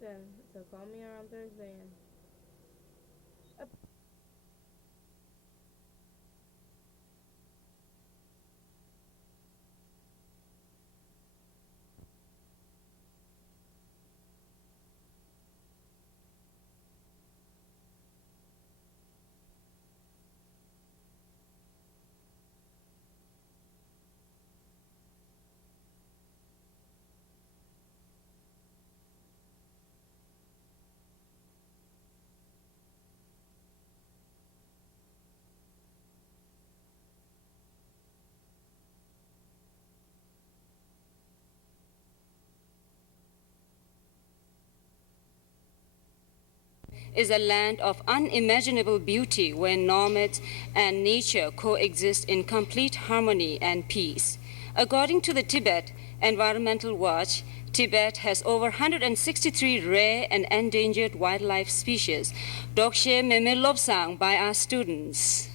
Tibetan, so call me around Thursday and is a land of unimaginable beauty where nomads and nature coexist in complete harmony and peace. According to the Tibet Environmental Watch, Tibet has over 163 rare and endangered wildlife species. Dokshe Meme Lobsang by our students.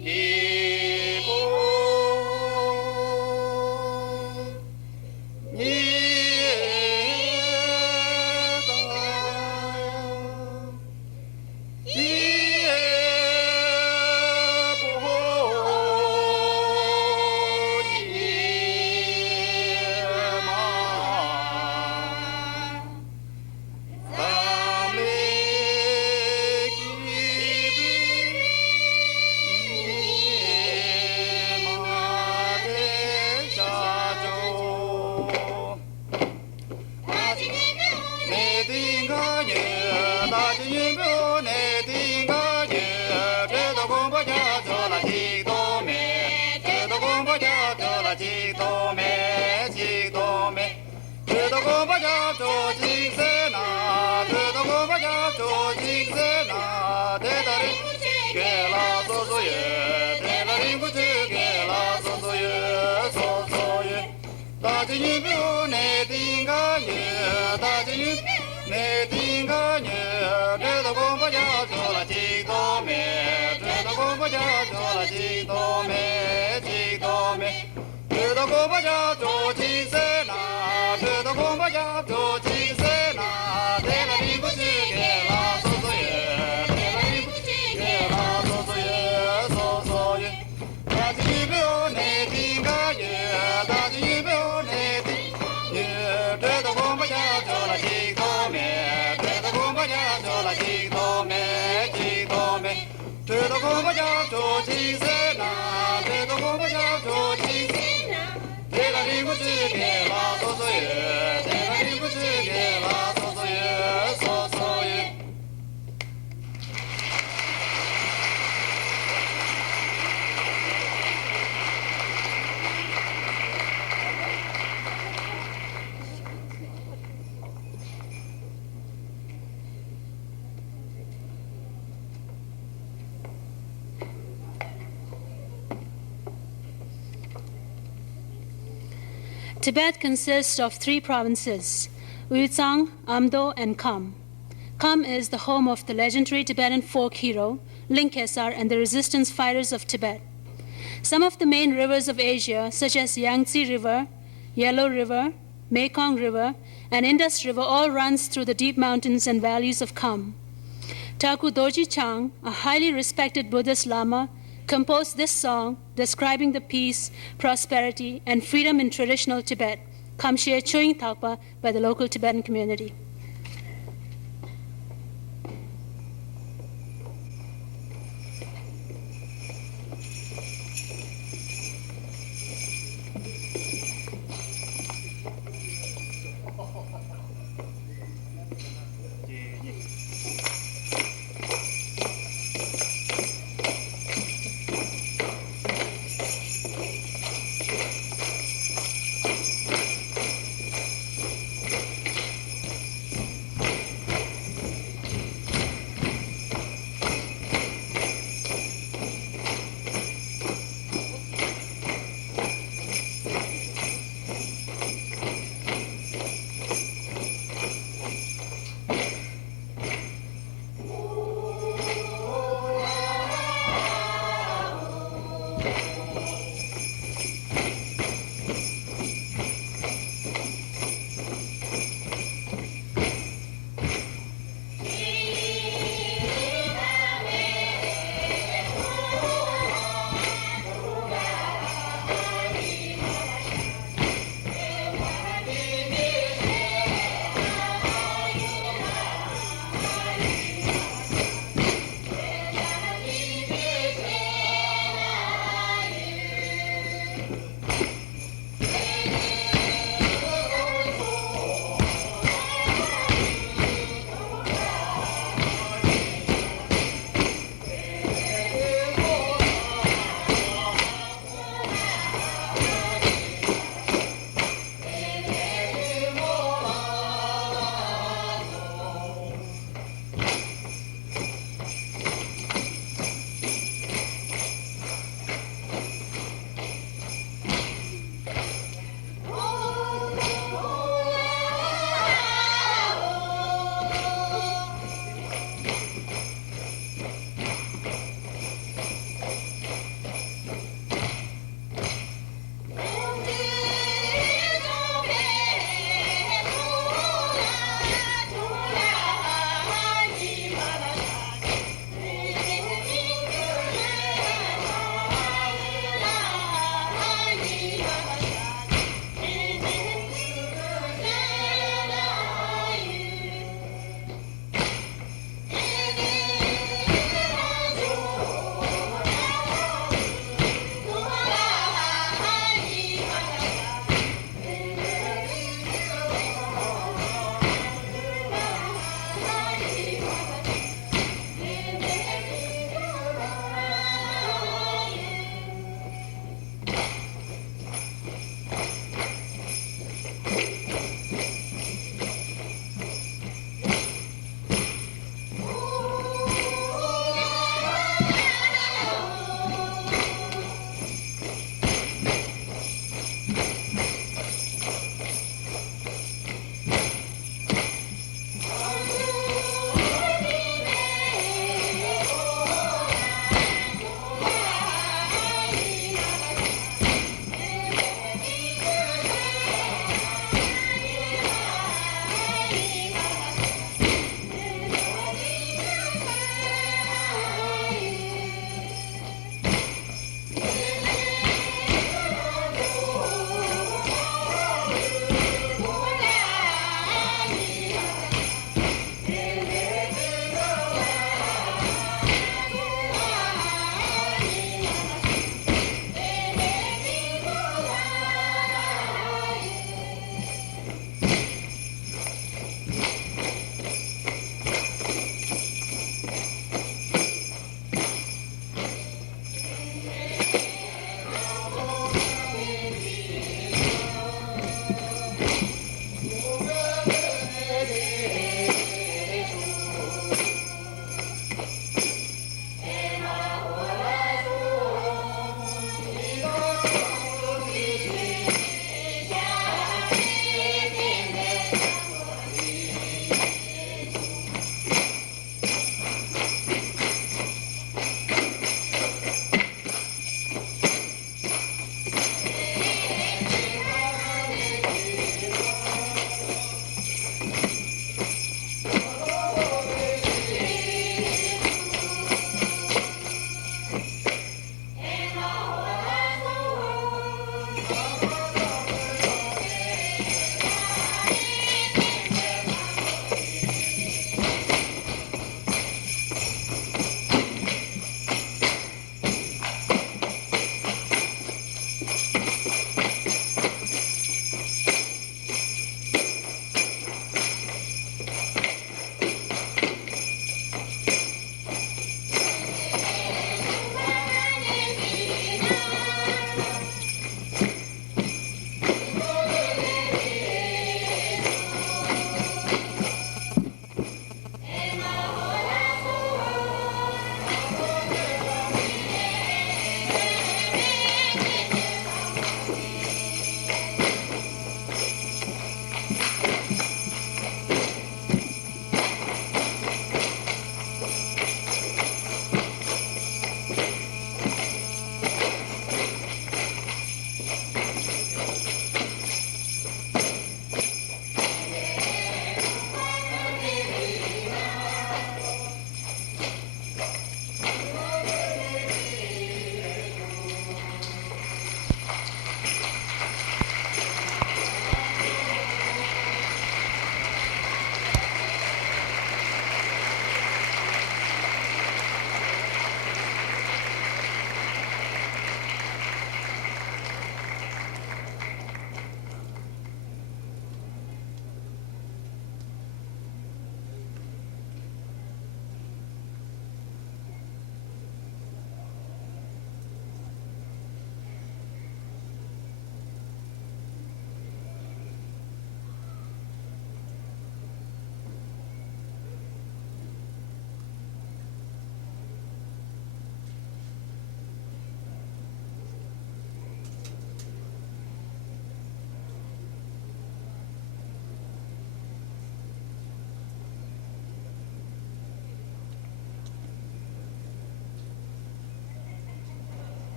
Hãy Tibet consists of 3 provinces, Uyutsang, Amdo, and Kham. Kham is the home of the legendary Tibetan folk hero, Linkesar, and the resistance fighters of Tibet. Some of the main rivers of Asia, such as Yangtze River, Yellow River, Mekong River, and Indus River all runs through the deep mountains and valleys of Kham. Thakur Dorji Chang, a highly respected Buddhist Lama, composed this song describing the peace, prosperity, and freedom in traditional Tibet, Kamshe Chuing Thakpa, by the local Tibetan community.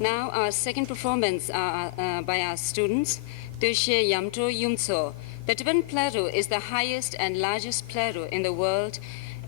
Now, our second performance by our students, Dushe Yamto Yumtso. The Tibetan plateau is the highest and largest plateau in the world.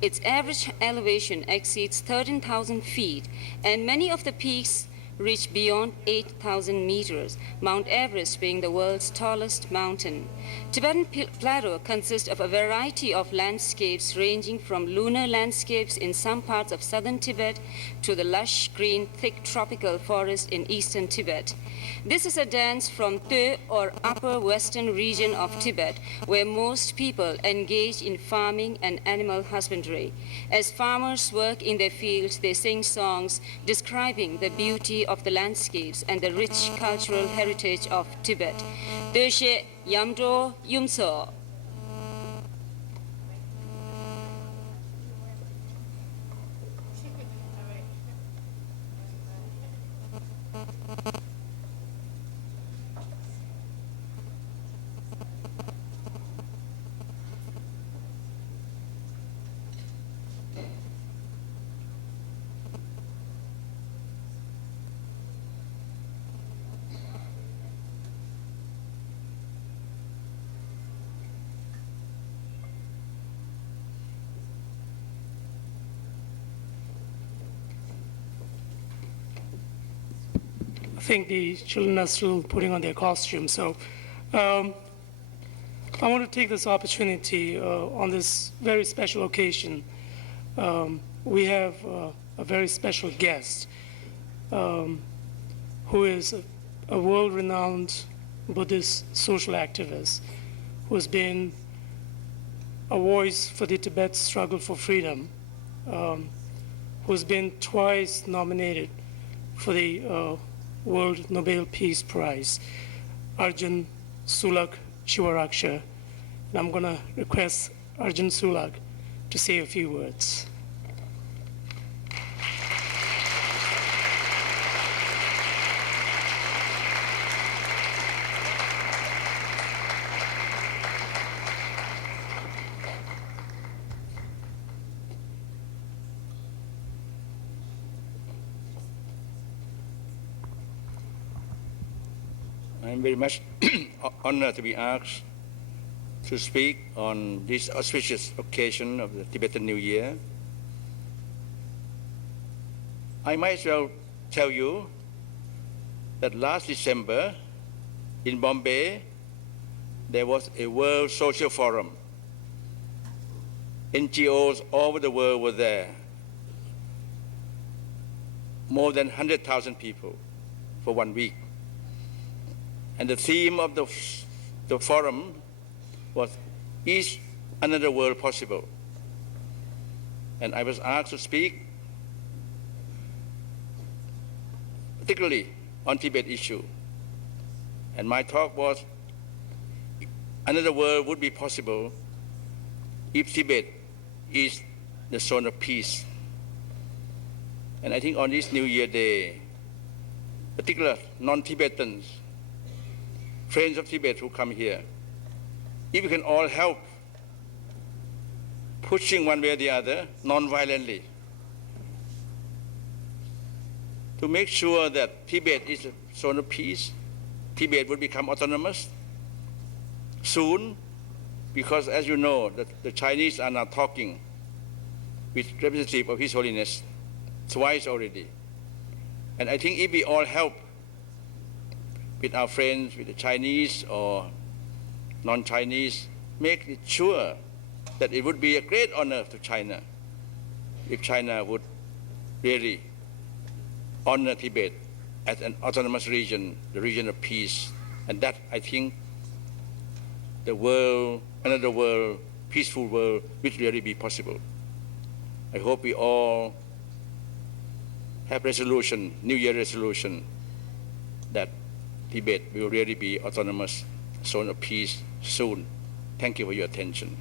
Its average elevation exceeds 13,000 feet, and many of the peaks reach beyond 8,000 meters, Mount Everest being the world's tallest mountain. Tibetan Plateau consists of a variety of landscapes ranging from lunar landscapes in some parts of southern Tibet to the lush green thick tropical forest in eastern Tibet. This is a dance from The or upper western region of Tibet, where most people engage in farming and animal husbandry. As farmers work in their fields, they sing songs describing the beauty of the landscapes and the rich cultural heritage of Tibet. Döshe Yamdo Yumso. I think the children are still putting on their costumes. So I want to take this opportunity on this very special occasion. We have a very special guest who is a world-renowned Buddhist social activist who has been a voice for the Tibet struggle for freedom, who's been twice nominated for the World Nobel Peace Prize, Arjun Sulak Shivaraksha. And I'm going to request Arjun Sulak to say a few words. I'm very much honored to be asked to speak on this auspicious occasion of the Tibetan New Year. I might as well tell you that last December in Bombay, there was a World Social Forum. NGOs all over the world were there. More than 100,000 people for 1 week. And the theme of the forum was, is another world possible? And I was asked to speak particularly on Tibet issue. And my talk was, another world would be possible if Tibet is the zone of peace. And I think on this New Year Day, particular non-Tibetans, friends of Tibet who come here, if we can all help pushing one way or the other, non-violently, to make sure that Tibet is a zone of peace, Tibet will become autonomous soon, because as you know, the Chinese are now talking with representative of His Holiness twice already. And I think if we all help with our friends, with the Chinese or non-Chinese, make it sure that it would be a great honor to China if China would really honor Tibet as an autonomous region, the region of peace. And that, I think, the world, another world, peaceful world, will really be possible. I hope we all have resolution, New Year resolution, that Tibet will really be autonomous zone of peace soon. Thank you for your attention.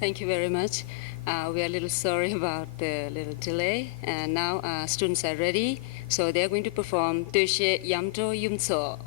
Thank you very much. We are a little sorry about the little delay. And now students are ready, so they are going to perform Döshe Yamto Yumtso.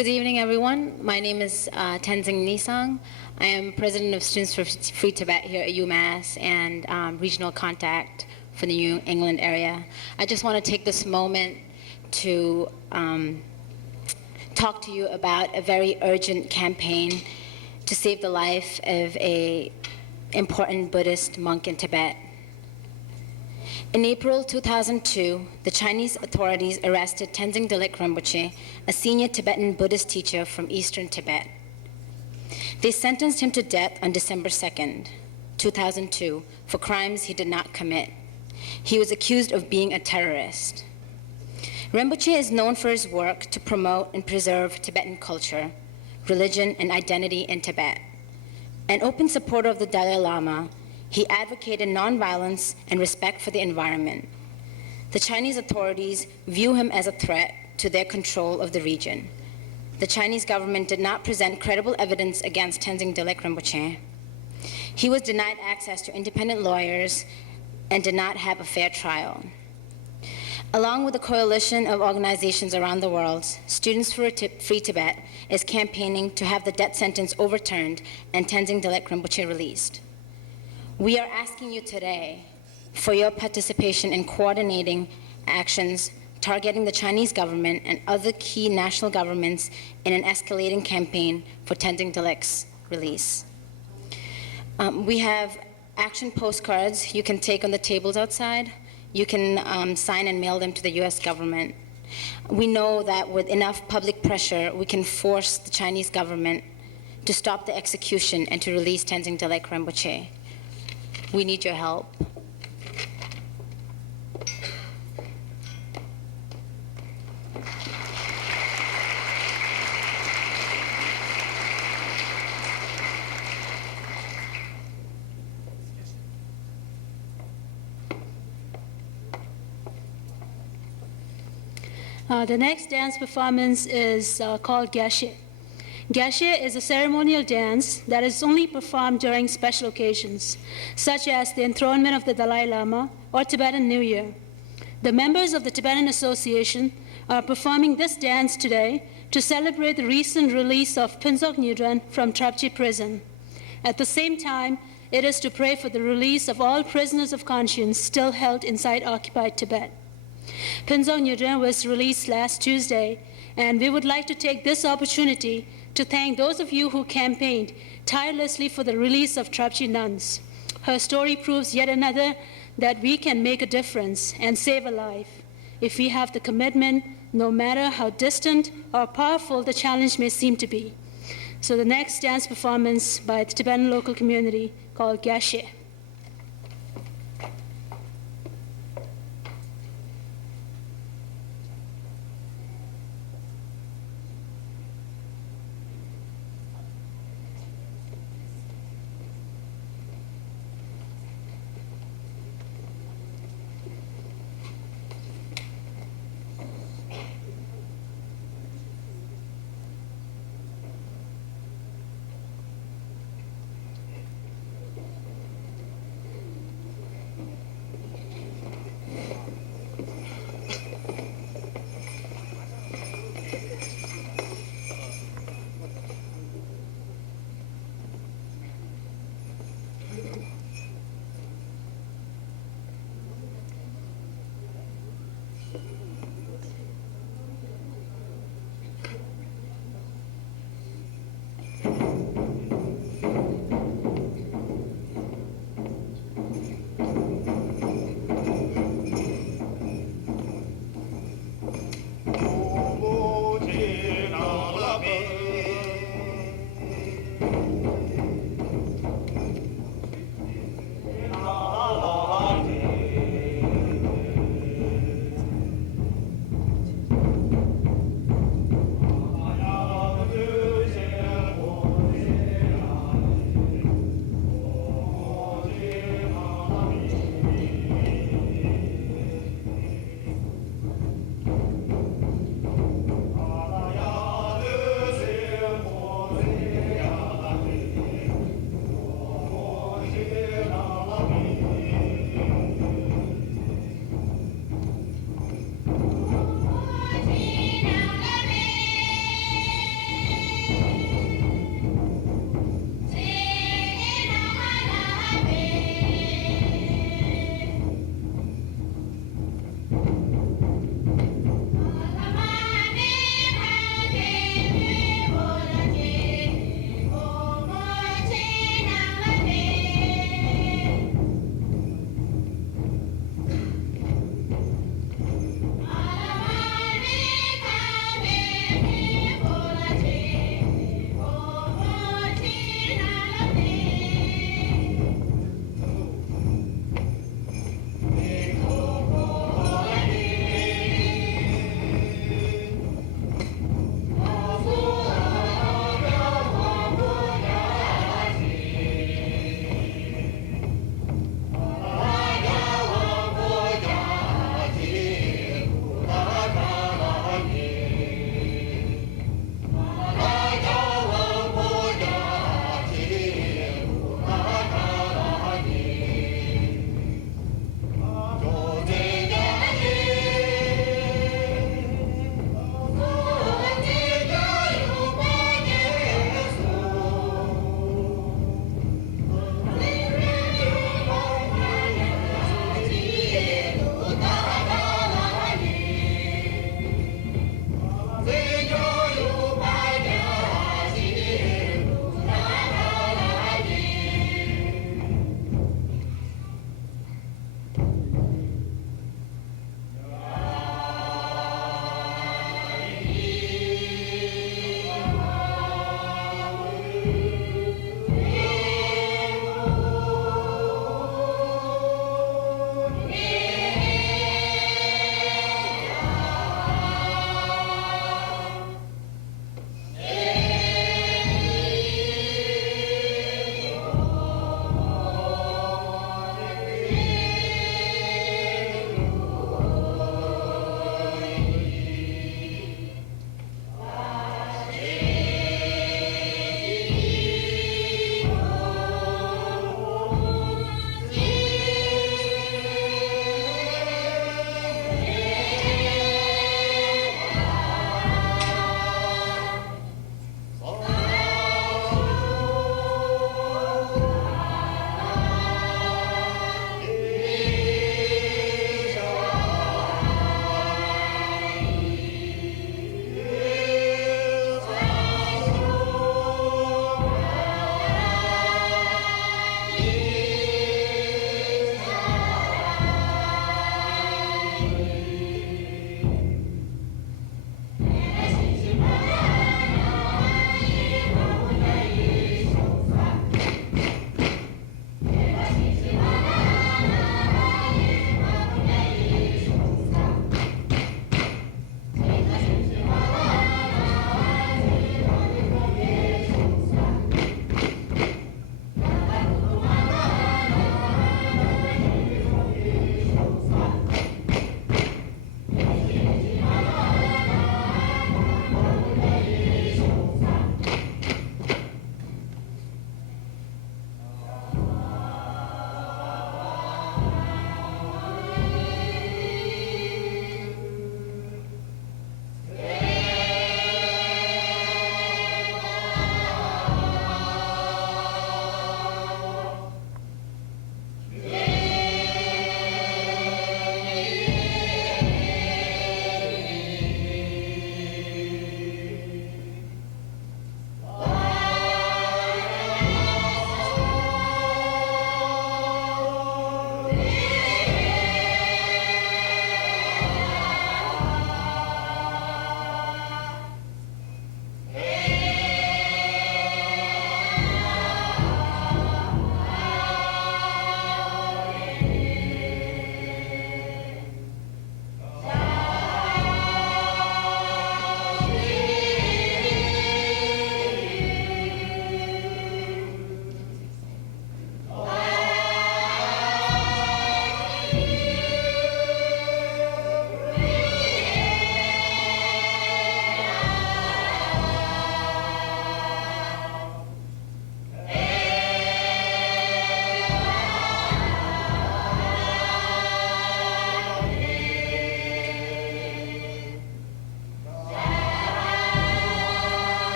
Good evening, everyone. My name is Tenzing Nisang. I am president of Students for Free Tibet here at UMass and regional contact for the New England area. I just want to take this moment to talk to you about a very urgent campaign to save the life of an important Buddhist monk in Tibet. In April 2002, the Chinese authorities arrested Tenzing Delek Rinpoche, a senior Tibetan Buddhist teacher from eastern Tibet. They sentenced him to death on December 2nd, 2002, for crimes he did not commit. He was accused of being a terrorist. Rinpoche is known for his work to promote and preserve Tibetan culture, religion, and identity in Tibet. An open supporter of the Dalai Lama, he advocated nonviolence and respect for the environment. The Chinese authorities view him as a threat to their control of the region. The Chinese government did not present credible evidence against Tenzing Delek Rinpoche. He was denied access to independent lawyers and did not have a fair trial. Along with a coalition of organizations around the world, Students for Free Tibet is campaigning to have the death sentence overturned and Tenzing Delek Rinpoche released. We are asking you today for your participation in coordinating actions targeting the Chinese government and other key national governments in an escalating campaign for Tenzing Delek's release. We have action postcards you can take on the tables outside. You can sign and mail them to the US government. We know that with enough public pressure, we can force the Chinese government to stop the execution and to release Tenzing Delek Rinpoche. We need your help. The next dance performance is called Geshe. Geshe is a ceremonial dance that is only performed during special occasions, such as the enthronement of the Dalai Lama or Tibetan New Year. The members of the Tibetan Association are performing this dance today to celebrate the recent release of Phuntsog Nyudran from Trapchi prison. At the same time, it is to pray for the release of all prisoners of conscience still held inside occupied Tibet. Phuntsog Nyudran was released last Tuesday, and we would like to take this opportunity to thank those of you who campaigned tirelessly for the release of Trapchi nuns. Her story proves yet another that we can make a difference and save a life if we have the commitment, no matter how distant or powerful the challenge may seem to be. So the next dance performance by the Tibetan local community called Geshe.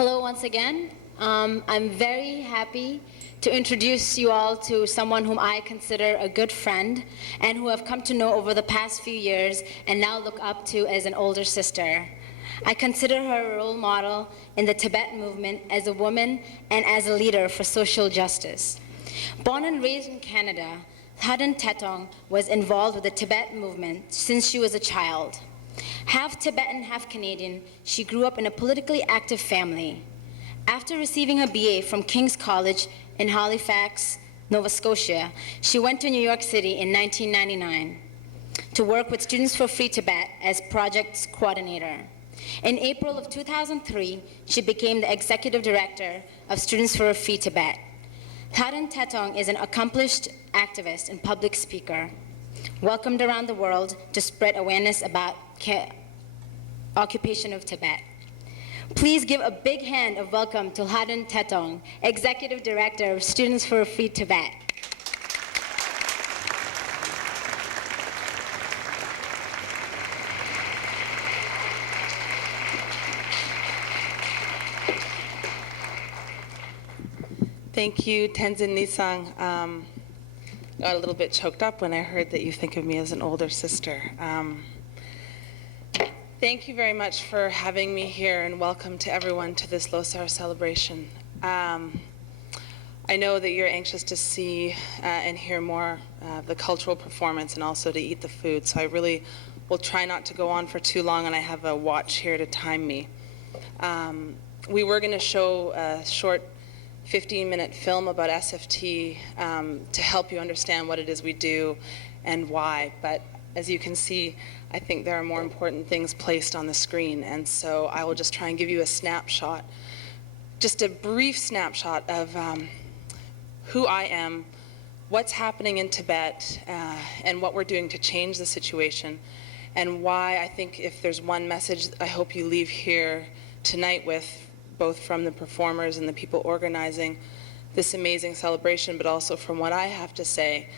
Hello once again. I'm very happy to introduce you all to someone whom I consider a good friend and who I've come to know over the past few years and now look up to as an older sister. I consider her a role model in the Tibetan movement as a woman and as a leader for social justice. Born and raised in Canada, Thadden Thetong was involved with the Tibetan movement since she was a child. Half Tibetan, half Canadian, she grew up in a politically active family. After receiving a BA from King's College in Halifax, Nova Scotia, she went to New York City in 1999 to work with Students for Free Tibet as project coordinator. In April of 2003, she became the executive director of Students for Free Tibet. Thadden Thetong is an accomplished activist and public speaker, welcomed around the world to spread awareness about occupation of Tibet. Please give a big hand of welcome to Thadden Thetong, Executive Director of Students for Free Tibet. Thank you, Tenzin Nisang. Got a little bit choked up when I heard that you think of me as an older sister. Thank you very much for having me here, and welcome to everyone to this Losar celebration. I know that you're anxious to see and hear more of the cultural performance and also to eat the food, so I really will try not to go on for too long, and I have a watch here to time me. We were going to show a short 15-minute film about SFT to help you understand what it is we do and why, but as you can see, I think there are more important things placed on the screen, and so I will just try and give you a snapshot, just a brief snapshot of who I am, what's happening in Tibet, and what we're doing to change the situation, and why I think if there's one message I hope you leave here tonight with, both from the performers and the people organizing this amazing celebration, but also from what I have to say,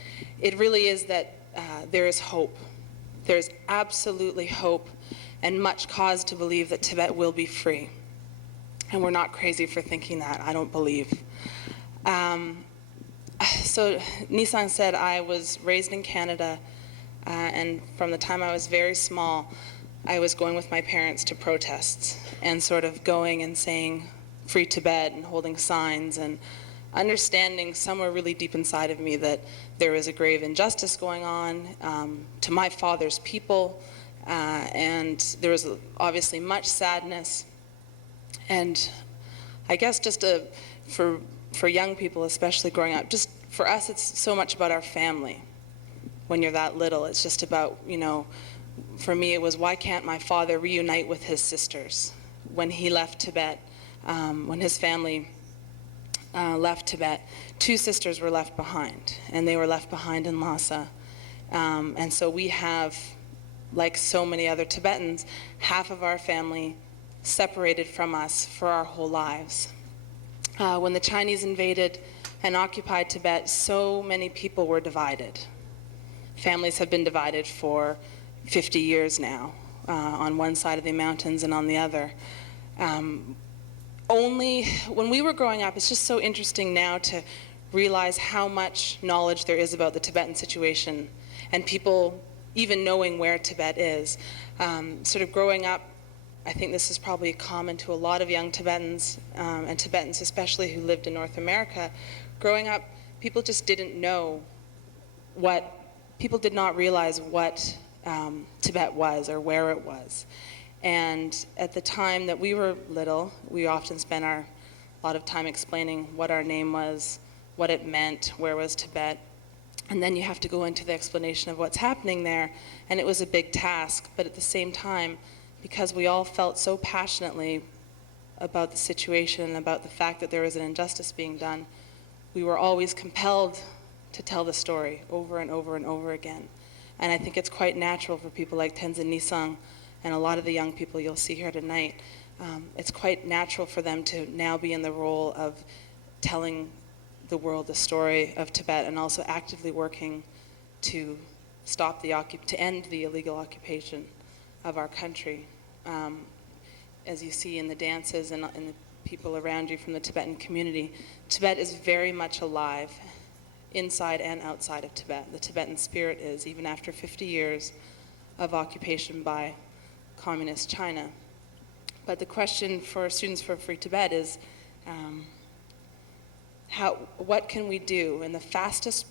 it really is that there is hope. There's absolutely hope and much cause to believe that Tibet will be free. And we're not crazy for thinking that, I don't believe. So Nisang said I was raised in Canada, and from the time I was very small, I was going with my parents to protests and sort of going and saying Free Tibet and holding signs and understanding somewhere really deep inside of me that there was a grave injustice going on to my father's people, and there was obviously much sadness. And I guess just for young people, especially growing up, just for us, it's so much about our family. When you're that little, it's just about, you know, for me, it was, why can't my father reunite with his sisters? When he left Tibet, when his family left Tibet, 2 sisters were left behind, and they were left behind in Lhasa. And so we have, like so many other Tibetans, half of our family separated from us for our whole lives. When the Chinese invaded and occupied Tibet, so many people were divided. Families have been divided for 50 years now, on one side of the mountains and on the other. Only when we were growing up, it's just so interesting now to realize how much knowledge there is about the Tibetan situation and people even knowing where Tibet is. Sort of growing up, I think this is probably common to a lot of young Tibetans, and Tibetans especially who lived in North America. Growing up, people just didn't know people did not realize what Tibet was or where it was. And at the time that we were little, we often spent a lot of time explaining what our name was, what it meant, where was Tibet. And then you have to go into the explanation of what's happening there. And it was a big task, but at the same time, because we all felt so passionately about the situation and about the fact that there was an injustice being done, we were always compelled to tell the story over and over and over again. And I think it's quite natural for people like Tenzin Nisang and a lot of the young people you'll see here tonight. It's quite natural for them to now be in the role of telling the world the story of Tibet and also actively working to to end the illegal occupation of our country. As you see in the dances and in the people around you from the Tibetan community, Tibet is very much alive inside and outside of Tibet. The Tibetan spirit is, even after 50 years of occupation by communist China. But the question for Students for a Free Tibet is, what can we do in the fastest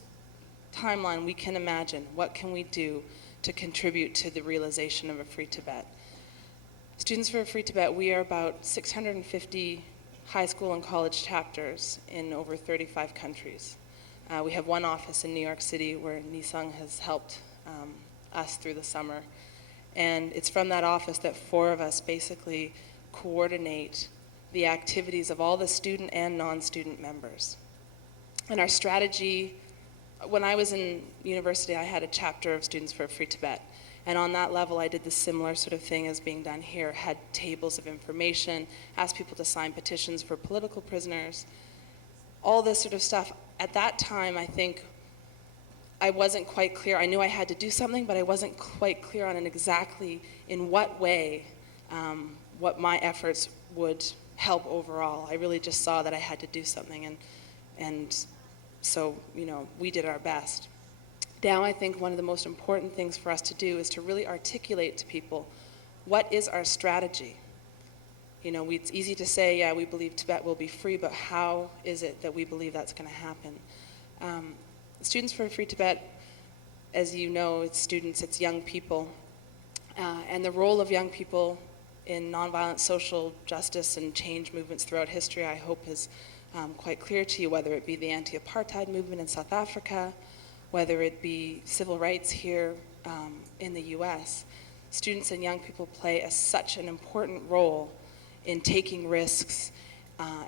timeline we can imagine? What can we do to contribute to the realization of a free Tibet? Students for a Free Tibet, we are about 650 high school and college chapters in over 35 countries. We have one office in New York City where Nisung has helped us through the summer. And it's from that office that 4 of us basically coordinate the activities of all the student and non-student members. And our strategy, when I was in university, I had a chapter of Students for a Free Tibet. And on that level, I did the similar sort of thing as being done here, had tables of information, asked people to sign petitions for political prisoners, all this sort of stuff. At that time, I think I wasn't quite clear. I knew I had to do something, but I wasn't quite clear on exactly in what way what my efforts would help overall. I really just saw that I had to do something, and so, we did our best. Now I think one of the most important things for us to do is to really articulate to people what is our strategy. It's easy to say, yeah, we believe Tibet will be free, but how is it that we believe that's going to happen? Students for a Free Tibet, as you know, it's students, it's young people. And the role of young people in nonviolent social justice and change movements throughout history, I hope is quite clear to you, whether it be the anti-apartheid movement in South Africa, whether it be civil rights here in the US. Students and young people play such an important role in taking risks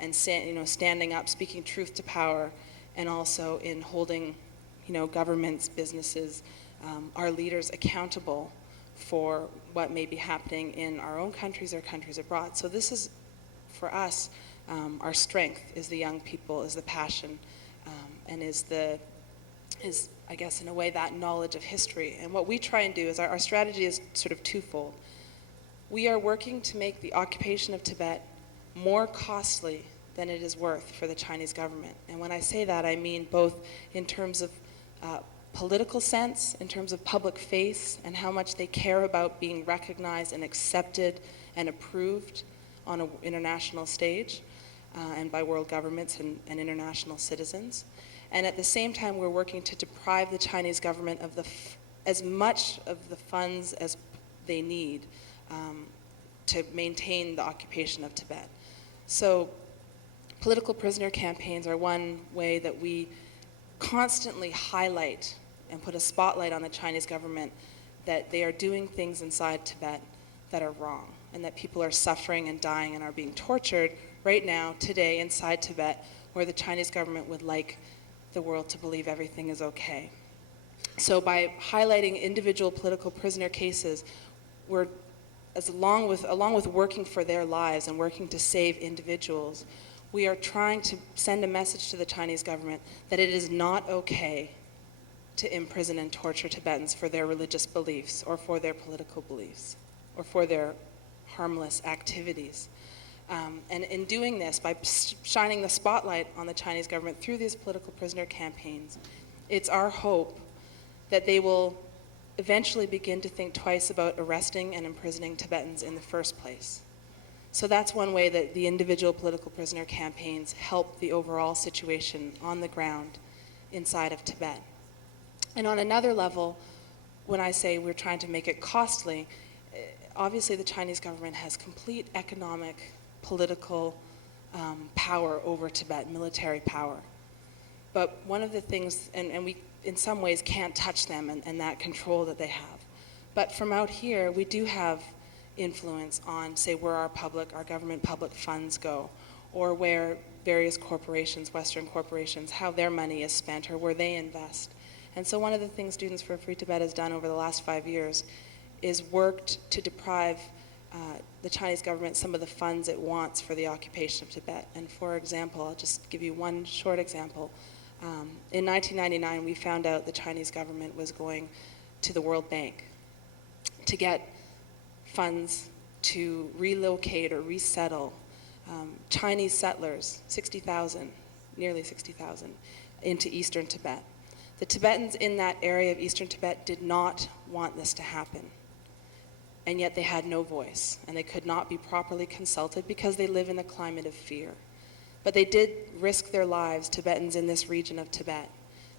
and standing up, speaking truth to power, and also in holding governments, businesses, our leaders accountable for what may be happening in our own countries or countries abroad. So this is, for us, our strength is the young people, is the passion, and is I guess in a way that knowledge of history. And what we try and do is our strategy is sort of twofold. We are working to make the occupation of Tibet more costly than it is worth for the Chinese government. And when I say that, I mean both in terms of political sense, in terms of public face, and how much they care about being recognized and accepted and approved on an international stage and by world governments and international citizens. And at the same time, we're working to deprive the Chinese government of as much of the funds as they need to maintain the occupation of Tibet. So political prisoner campaigns are one way that we constantly highlight and put a spotlight on the Chinese government that they are doing things inside Tibet that are wrong, and that people are suffering and dying and are being tortured right now, today, inside Tibet, where the Chinese government would like the world to believe everything is okay. So by highlighting individual political prisoner cases, we're, along with working for their lives and working to save individuals, we are trying to send a message to the Chinese government that it is not okay to imprison and torture Tibetans for their religious beliefs or for their political beliefs or for their harmless activities. And in doing this, by shining the spotlight on the Chinese government through these political prisoner campaigns, it's our hope that they will eventually begin to think twice about arresting and imprisoning Tibetans in the first place. So that's one way that the individual political prisoner campaigns help the overall situation on the ground inside of Tibet. And on another level, when I say we're trying to make it costly, obviously the Chinese government has complete economic, political power over Tibet, military power. But one of the things, and we in some ways can't touch them and that control that they have. But from out here, we do have influence on, say, where our government public funds go, or where various corporations, Western corporations, how their money is spent or where they invest. And so one of the things Students for a Free Tibet has done over the last 5 years is worked to deprive the Chinese government some of the funds it wants for the occupation of Tibet. And for example, I'll just give you one short example. In 1999, we found out the Chinese government was going to the World Bank to get funds to relocate or resettle Chinese settlers, 60,000, nearly 60,000, into eastern Tibet. The Tibetans in that area of eastern Tibet did not want this to happen. And yet they had no voice, and they could not be properly consulted because they live in a climate of fear. But they did risk their lives, Tibetans in this region of Tibet,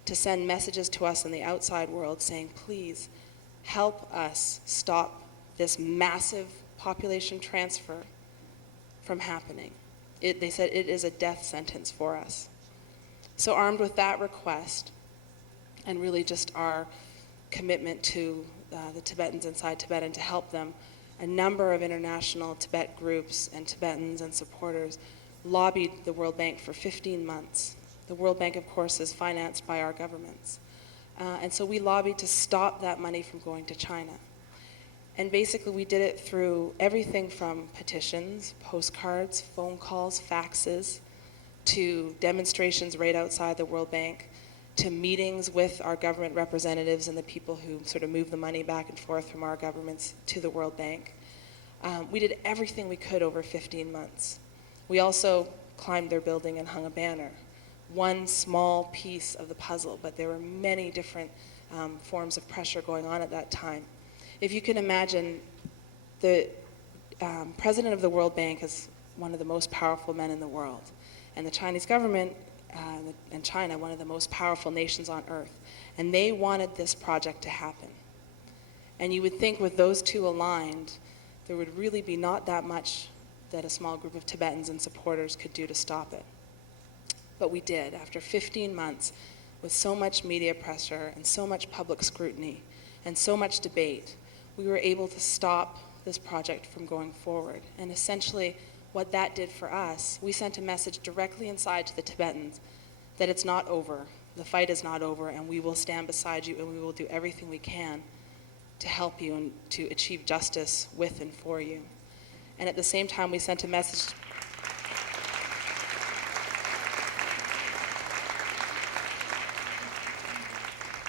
to send messages to us in the outside world saying, please help us stop this massive population transfer from happening. They said it is a death sentence for us. So armed with that request, and really just our commitment to the Tibetans inside Tibet and to help them, a number of international Tibet groups and Tibetans and supporters lobbied the World Bank for 15 months. The World Bank, of course, is financed by our governments. And so we lobbied to stop that money from going to China. And basically we did it through everything from petitions, postcards, phone calls, faxes, to demonstrations right outside the World Bank, to meetings with our government representatives and the people who sort of move the money back and forth from our governments to the World Bank. We did everything we could over 15 months. We also climbed their building and hung a banner. One small piece of the puzzle, but there were many different forms of pressure going on at that time. If you can imagine, the president of the World Bank is one of the most powerful men in the world, and the Chinese government and China, one of the most powerful nations on earth, and they wanted this project to happen. And you would think with those two aligned, there would really be not that much that a small group of Tibetans and supporters could do to stop it. But we did. After 15 months, with so much media pressure and so much public scrutiny and so much debate, we were able to stop this project from going forward. And essentially, what that did for us, we sent a message directly inside to the Tibetans that it's not over, the fight is not over, and we will stand beside you and we will do everything we can to help you and to achieve justice with and for you. And at the same time, we sent a message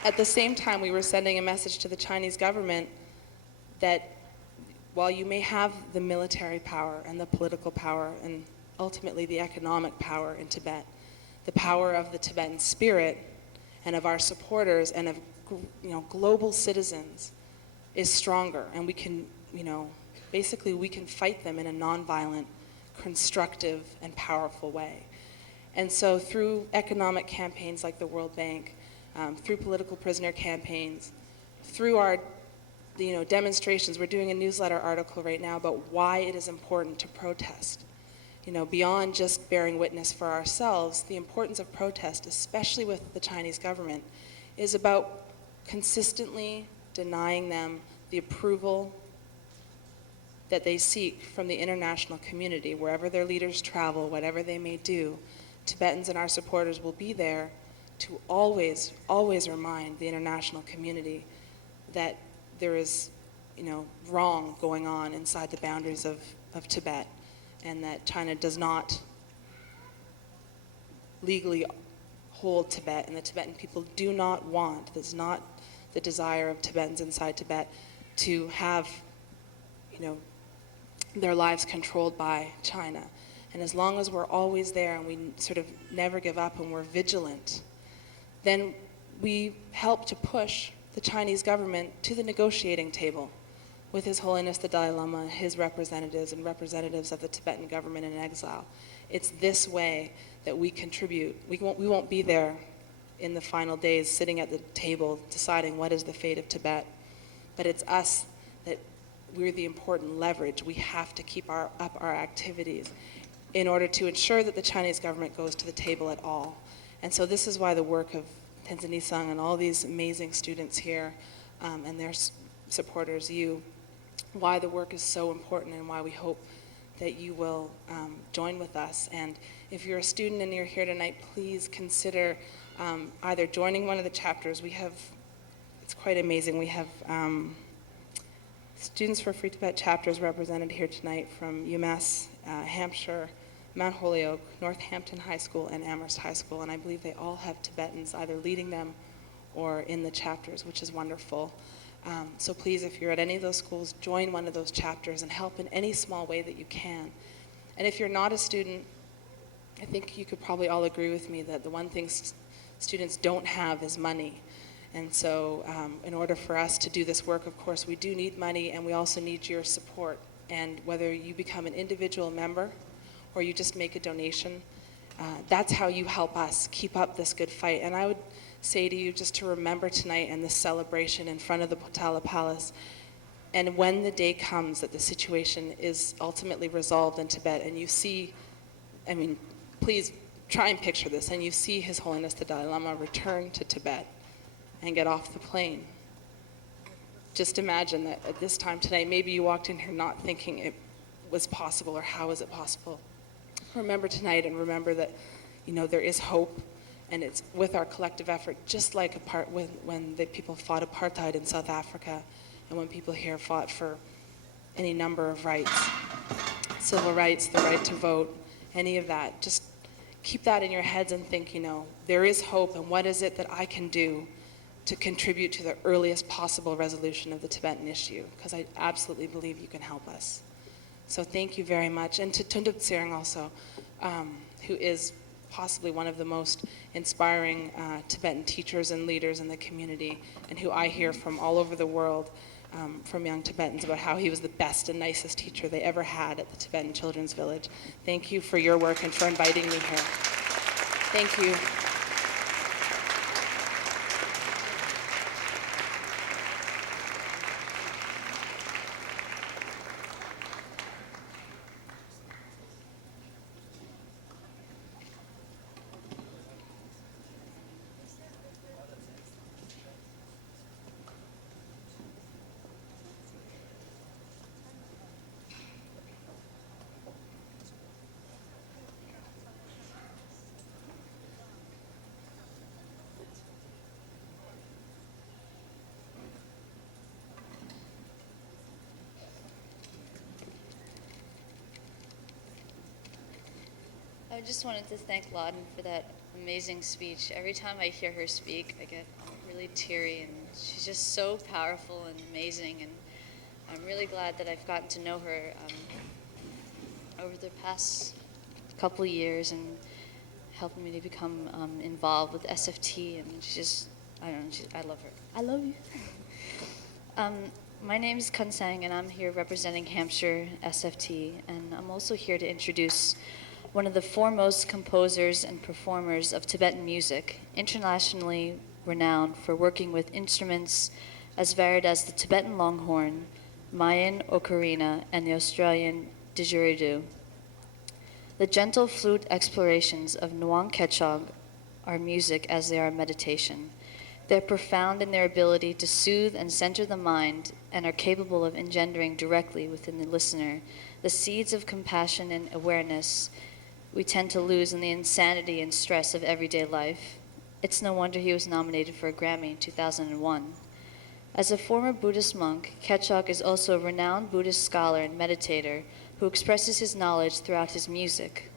At the same time, we were sending a message to the Chinese government that while you may have the military power and the political power and ultimately the economic power in Tibet, the power of the Tibetan spirit and of our supporters and of global citizens is stronger, and we can, basically we can fight them in a nonviolent, constructive, and powerful way. And so through economic campaigns like the World Bank, through political prisoner campaigns, through our demonstrations, we're doing a newsletter article right now about why it is important to protest. Beyond just bearing witness for ourselves, the importance of protest, especially with the Chinese government, is about consistently denying them the approval that they seek from the international community. Wherever their leaders travel, whatever they may do, Tibetans and our supporters will be there to always, always remind the international community that there is, wrong going on inside the boundaries of Tibet, and that China does not legally hold Tibet, and the Tibetan people do not want, that's not the desire of Tibetans inside Tibet, to have, their lives controlled by China. And as long as we're always there and we sort of never give up and we're vigilant, then we help to push the Chinese government to the negotiating table with His Holiness the Dalai Lama, his representatives, and representatives of the Tibetan government in exile. It's this way that we contribute. We won't be there in the final days sitting at the table deciding what is the fate of Tibet, but it's us that we're the important leverage. We have to keep up our activities in order to ensure that the Chinese government goes to the table at all. And so this is why the work of Tenzin Nisang and all these amazing students here and their supporters, why the work is so important and why we hope that you will join with us. And if you're a student and you're here tonight, please consider either joining one of the chapters. It's quite amazing. We have Students for Free Tibet chapters represented here tonight from UMass, Hampshire, Mount Holyoke, Northampton High School, and Amherst High School, and I believe they all have Tibetans either leading them or in the chapters, which is wonderful. So please, if you're at any of those schools, join one of those chapters and help in any small way that you can. And if you're not a student, I think you could probably all agree with me that the one thing students don't have is money. And so in order for us to do this work, of course, we do need money, and we also need your support. And whether you become an individual member or you just make a donation, that's how you help us keep up this good fight. And I would say to you just to remember tonight and this celebration in front of the Potala Palace, and when the day comes that the situation is ultimately resolved in Tibet and you see, I mean, please try and picture this, and you see His Holiness the Dalai Lama return to Tibet and get off the plane. Just imagine that at this time tonight, maybe you walked in here not thinking it was possible or how is it possible. Remember tonight and remember that, you know, there is hope, and it's with our collective effort, just like when the people fought apartheid in South Africa and when people here fought for any number of rights, civil rights, the right to vote, any of that. Just keep that in your heads and think, you know, there is hope, and what is it that I can do to contribute to the earliest possible resolution of the Tibetan issue, because I absolutely believe you can help us. So thank you very much. And to Tunduk Tsering also, who is possibly one of the most inspiring Tibetan teachers and leaders in the community, and who I hear from all over the world from young Tibetans about how he was the best and nicest teacher they ever had at the Tibetan Children's Village. Thank you for your work and for inviting me here. Thank you. I just wanted to thank Lauden for that amazing speech. Every time I hear her speak, I get really teary, and she's just so powerful and amazing, and I'm really glad that I've gotten to know her over the past couple of years and helping me to become involved with SFT, and she's just, I don't know, I love her. I love you. My name is Kun Sang, and I'm here representing Hampshire SFT, and I'm also here to introduce one of the foremost composers and performers of Tibetan music, internationally renowned for working with instruments as varied as the Tibetan longhorn, Mayan ocarina, and the Australian didgeridoo. The gentle flute explorations of Nuang Kechog are music as they are meditation. They're profound in their ability to soothe and center the mind, and are capable of engendering directly within the listener the seeds of compassion and awareness we tend to lose in the insanity and stress of everyday life. It's no wonder he was nominated for a Grammy in 2001. As a former Buddhist monk, Kechog is also a renowned Buddhist scholar and meditator who expresses his knowledge throughout his music.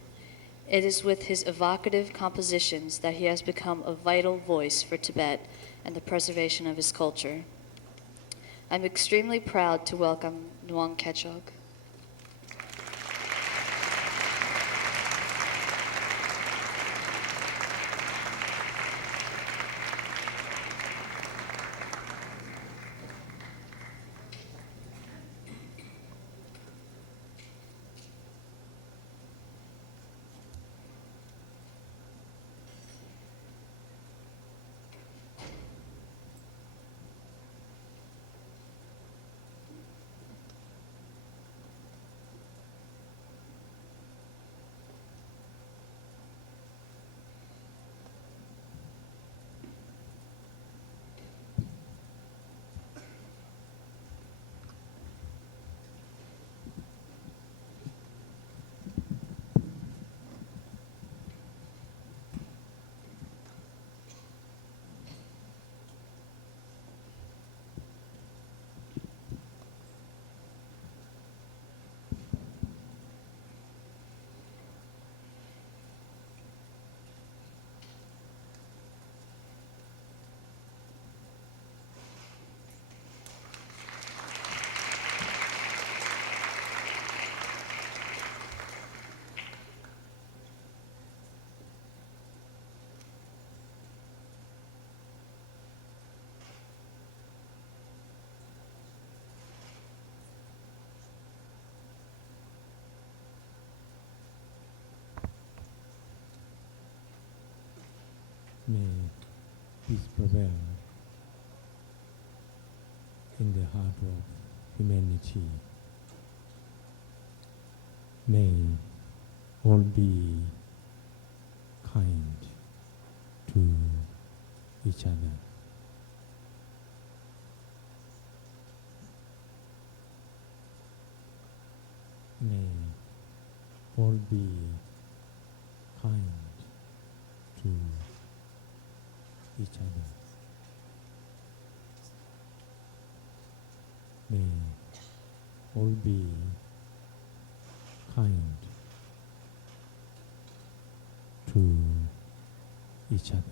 It is with his evocative compositions that he has become a vital voice for Tibet and the preservation of his culture. I'm extremely proud to welcome Nuang Kechog. May peace prevail in the heart of humanity. May all be kind to each other. May all be kind to each other. May all be kind to each other.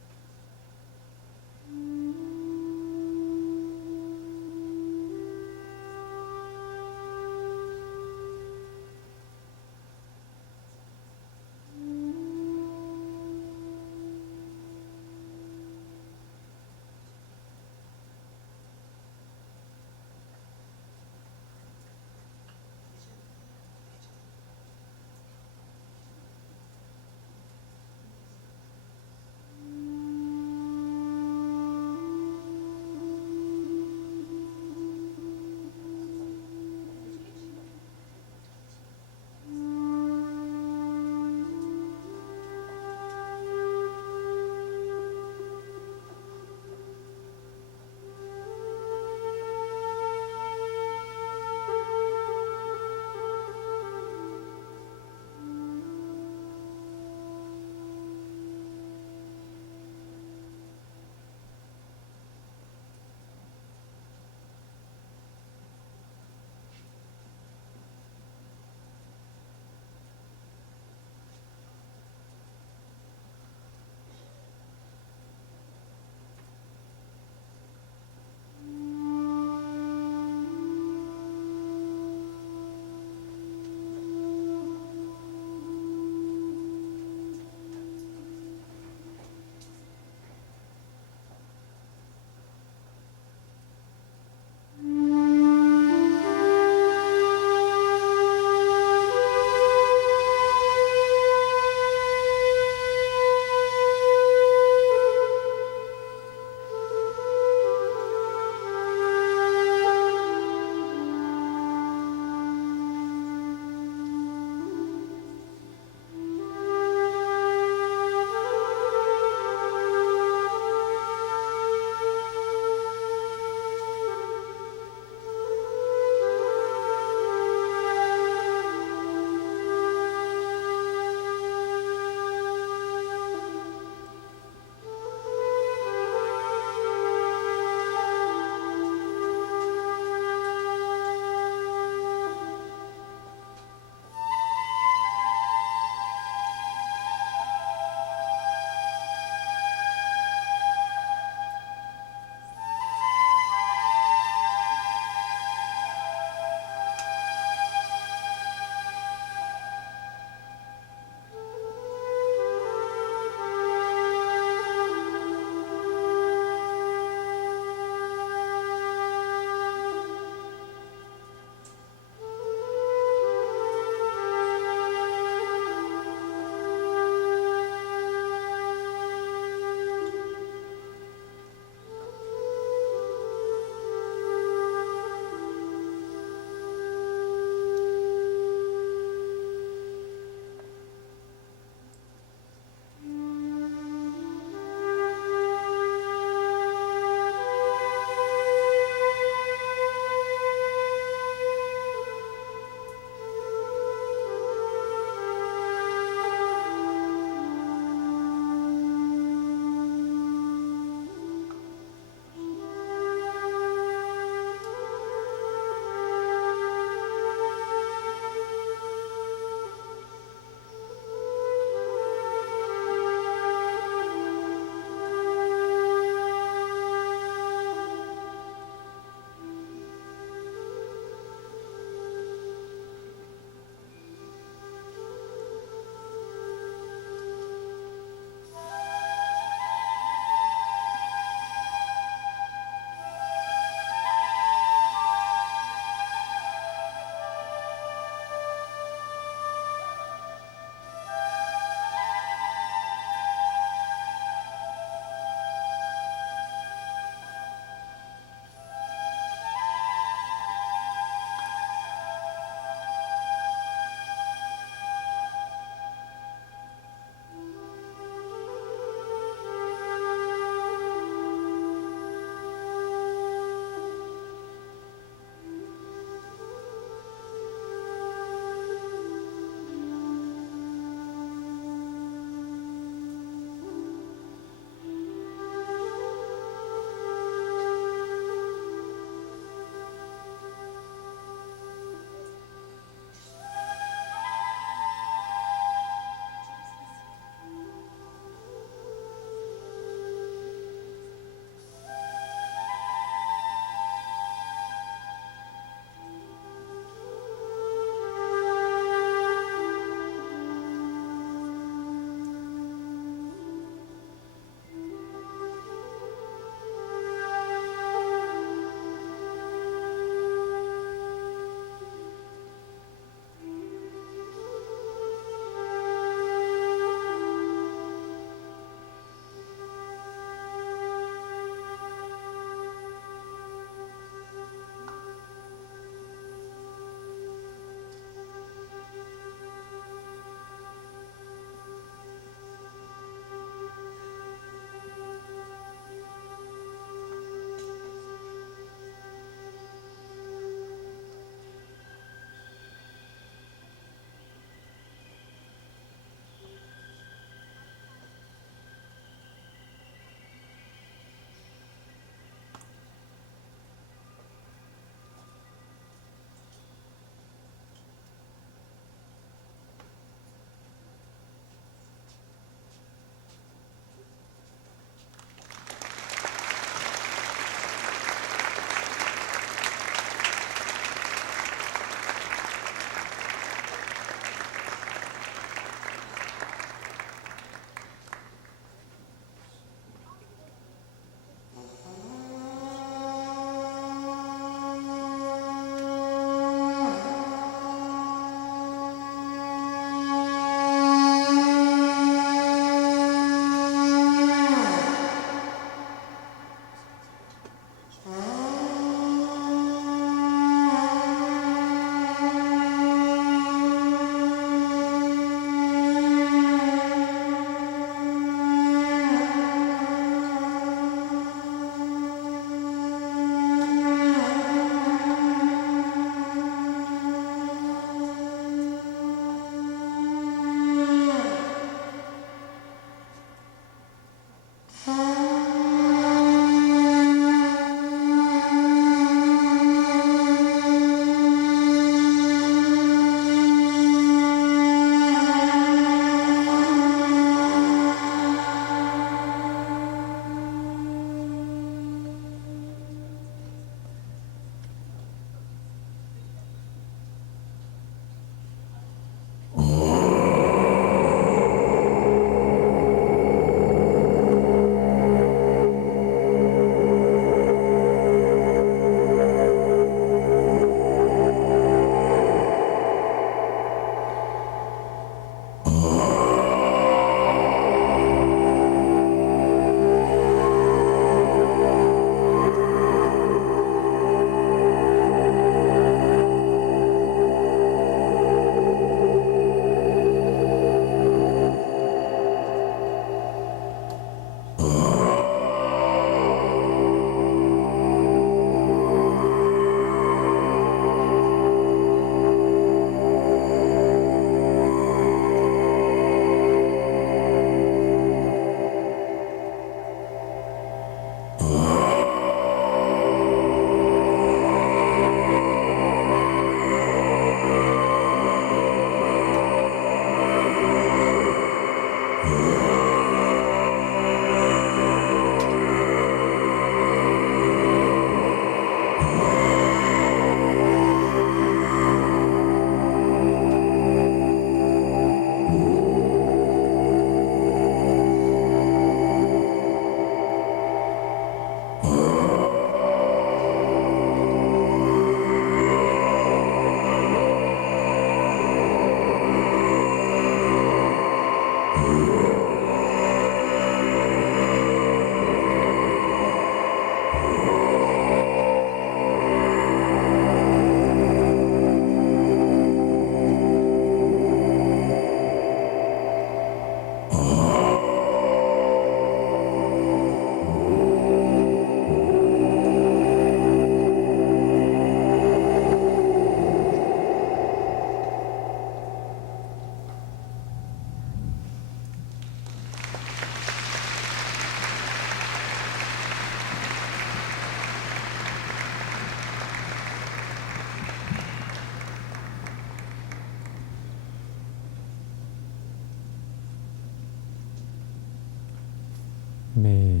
May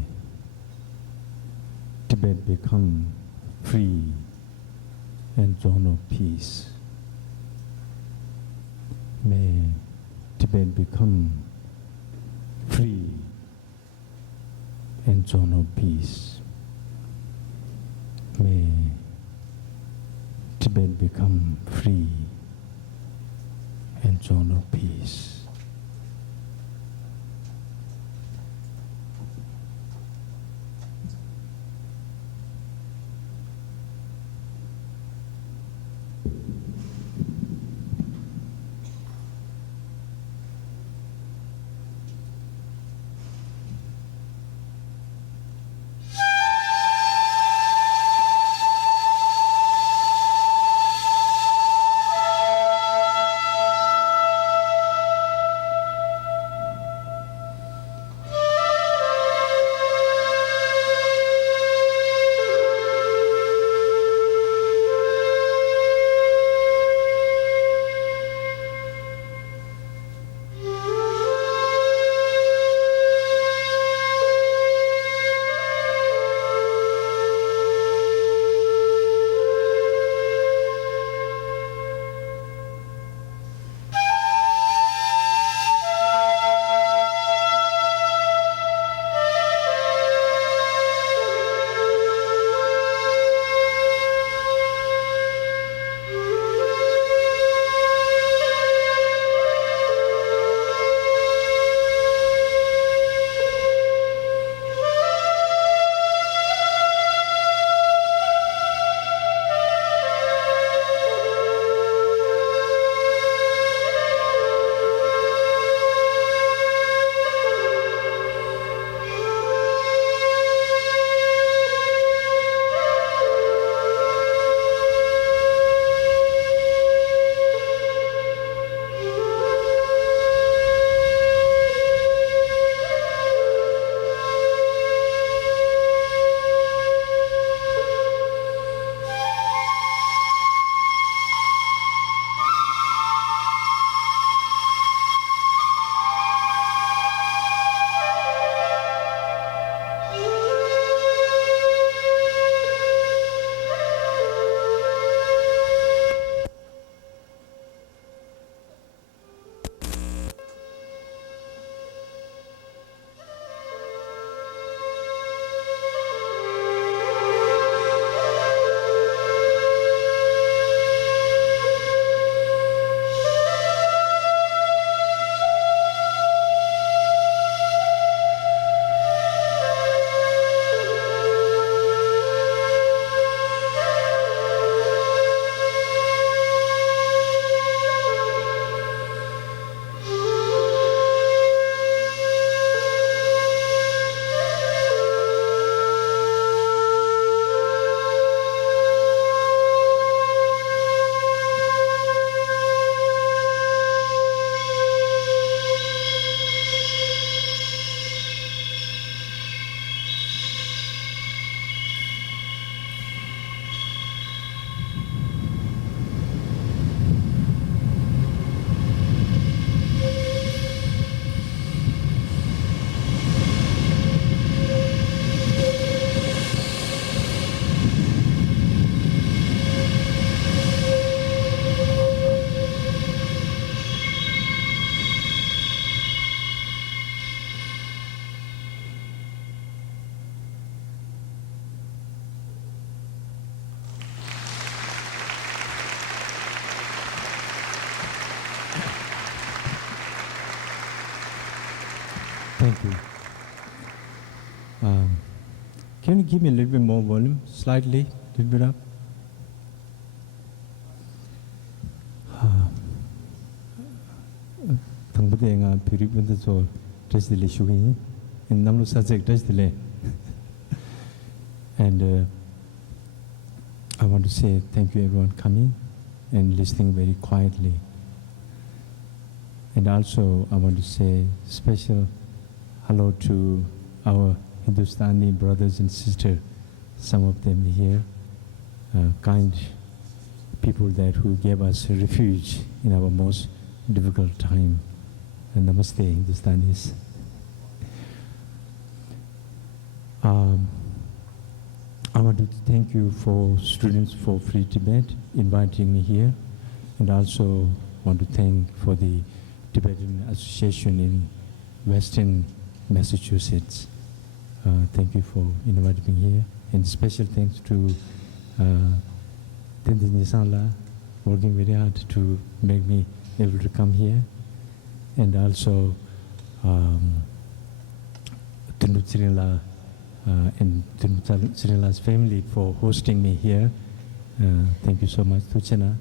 Tibet become free and zone of peace. May Tibet become free and zone of peace. May Tibet become free and zone of peace. Thank you. Can you give me a little bit more volume, slightly, a little bit up? Tangbade nga piripunda so test dile shugi in namlo subject test dile. And I want to say thank you everyone coming and listening very quietly. And also I want to say special hello to our Hindustani brothers and sisters, some of them here, kind people that who gave us refuge in our most difficult time. And namaste, Hindustanis. I want to thank you for Students for Free Tibet inviting me here, and also want to thank for the Tibetan Association in Western Massachusetts. Thank you for inviting me here, and special thanks to Tenzin Nisala, working very hard to make me able to come here, and also Tunut Srila and Tunut Srila's family for hosting me here. Thank you so much, Tuchana.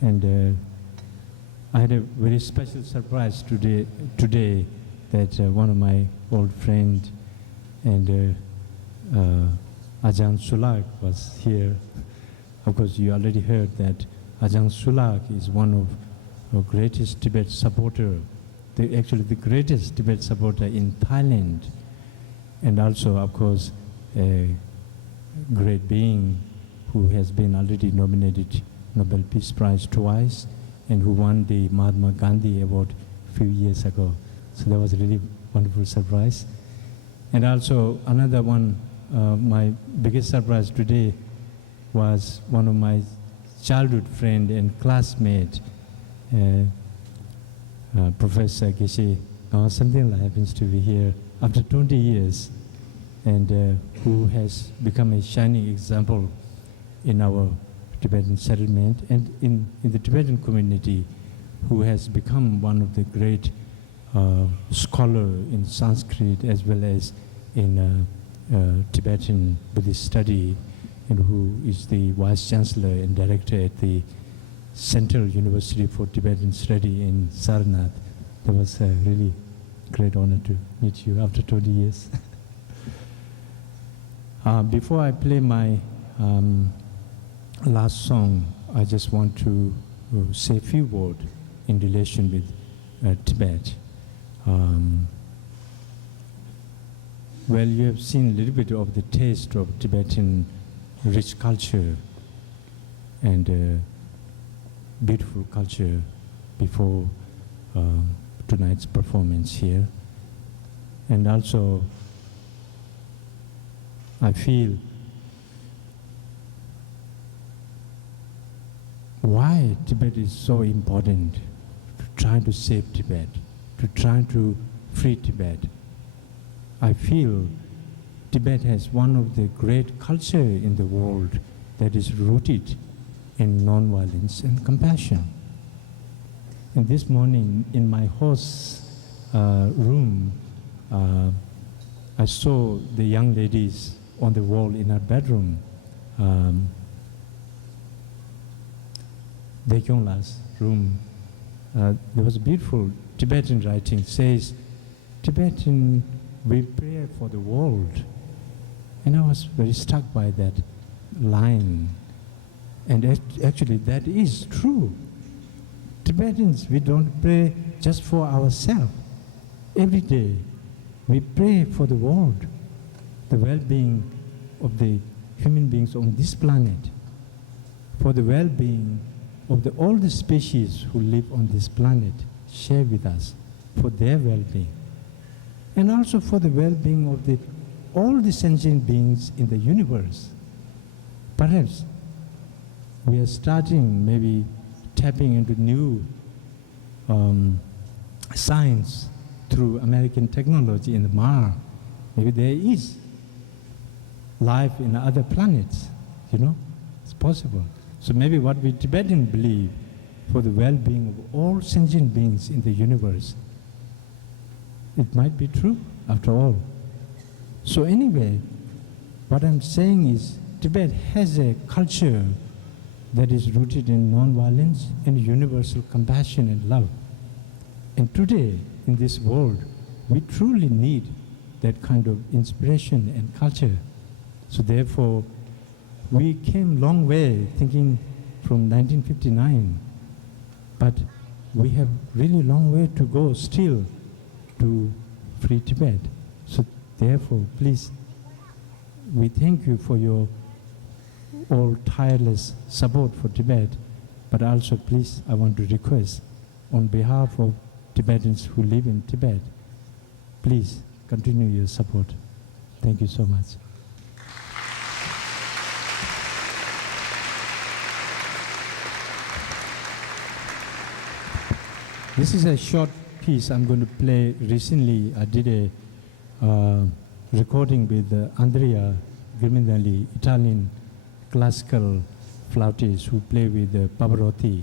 And I had a very special surprise today that one of my old friends and Ajahn Sulak was here. Of course, you already heard that Ajahn Sulak is one of the greatest Tibet supporter, actually the greatest Tibet supporter in Thailand, and also, of course, a great being who has been already nominated Nobel Peace Prize twice, and who won the Mahatma Gandhi Award a few years ago. So that was a really wonderful surprise. And also another one, my biggest surprise today was one of my childhood friend and classmate, Professor Geshe Sandhila happens to be here after 20 years, and who has become a shining example in our Tibetan settlement and in the Tibetan community, who has become one of the great scholar in Sanskrit as well as in Tibetan Buddhist study, and who is the Vice Chancellor and Director at the Central University for Tibetan Study in Sarnath. That was a really great honor to meet you after 20 years. Before I play my last song, I just want to say a few words in relation with Tibet. Well, you have seen a little bit of the taste of Tibetan rich culture and beautiful culture before tonight's performance here. And also, I feel why Tibet is so important to try to save Tibet, to try to free Tibet. I feel Tibet has one of the great culture in the world that is rooted in non-violence and compassion. And this morning in my host's room, I saw the young ladies on the wall in our bedroom, Dekyongla's room. There was a beautiful Tibetan writing, says, Tibetan, we pray for the world. And I was very struck by that line. And actually that is true. Tibetans, we don't pray just for ourselves. Every day we pray for the world, the well-being of the human beings on this planet, for the well-being of all the species who live on this planet, share with us, for their well-being. And also for the well-being of all the sentient beings in the universe. Perhaps we are starting, maybe tapping into new science through American technology in Mars. Maybe there is life in other planets, it's possible. So maybe what we Tibetans believe for the well-being of all sentient beings in the universe, it might be true after all. So anyway, what I'm saying is Tibet has a culture that is rooted in non-violence and universal compassion and love. And today, in this world, we truly need that kind of inspiration and culture. So therefore, we came long way thinking from 1959, but we have really long way to go still to free Tibet. So therefore, please, we thank you for your all tireless support for Tibet, but also please, I want to request on behalf of Tibetans who live in Tibet, please continue your support. Thank you so much. This is a short piece I'm going to play. Recently, I did a recording with Andrea Griminelli, Italian classical flautist who play with Pavarotti.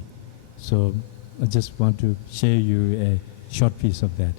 So I just want to share you a short piece of that.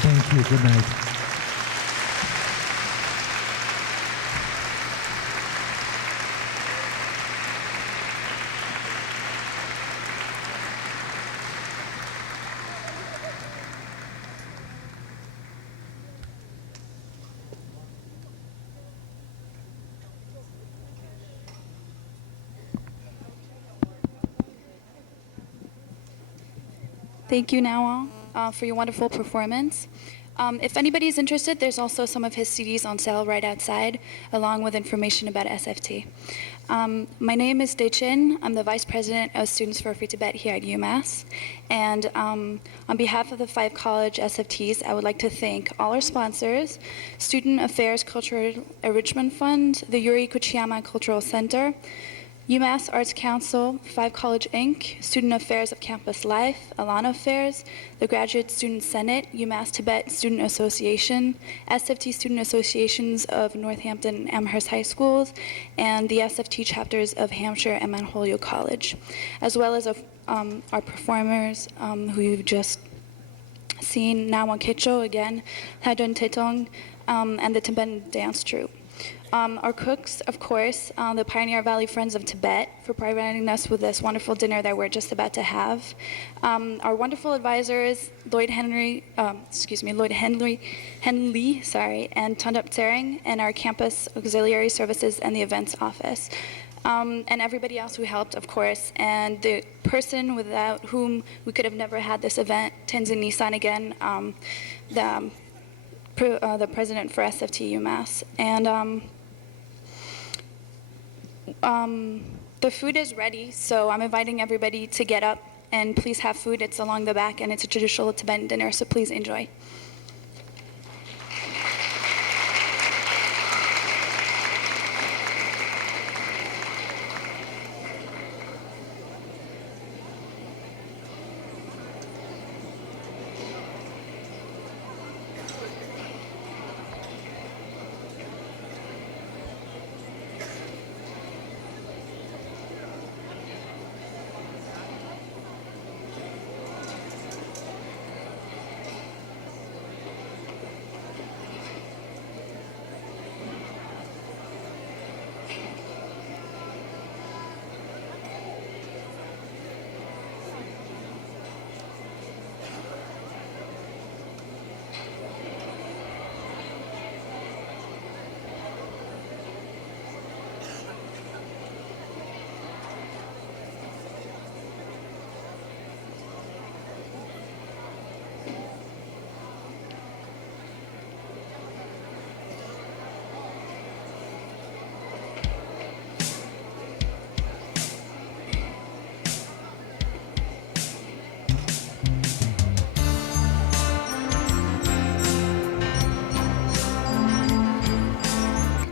Thank you. Good night. Thank you, Nawal, for your wonderful performance. If anybody's interested, there's also some of his CDs on sale right outside, along with information about SFT. My name is Dae Chin. I'm the Vice President of Students for Free Tibet here at UMass. And on behalf of the 5 college SFTs, I would like to thank all our sponsors, Student Affairs Cultural Enrichment Fund, the Yuri Kuchiyama Cultural Center, UMass Arts Council, 5 College Inc., Student Affairs of Campus Life, Alana Affairs, the Graduate Student Senate, UMass Tibet Student Association, SFT Student Associations of Northampton and Amherst High Schools, and the SFT chapters of Hampshire and Mount Holyoke College, as well as our performers who you've just seen, Nawang Kecho again, Hadun Tetong, and the Tibetan dance troupe. Our cooks, of course, the Pioneer Valley Friends of Tibet, for providing us with this wonderful dinner that we're just about to have. Our wonderful advisors, Lloyd Henley, and Tundup Tsering, and our campus auxiliary services and the events office. And everybody else who helped, of course, and the person without whom we could have never had this event, Tenzin Nissan again, the president for SFT UMass. And the food is ready, so I'm inviting everybody to get up and please have food. It's along the back, and it's a traditional Tibetan dinner, so please enjoy.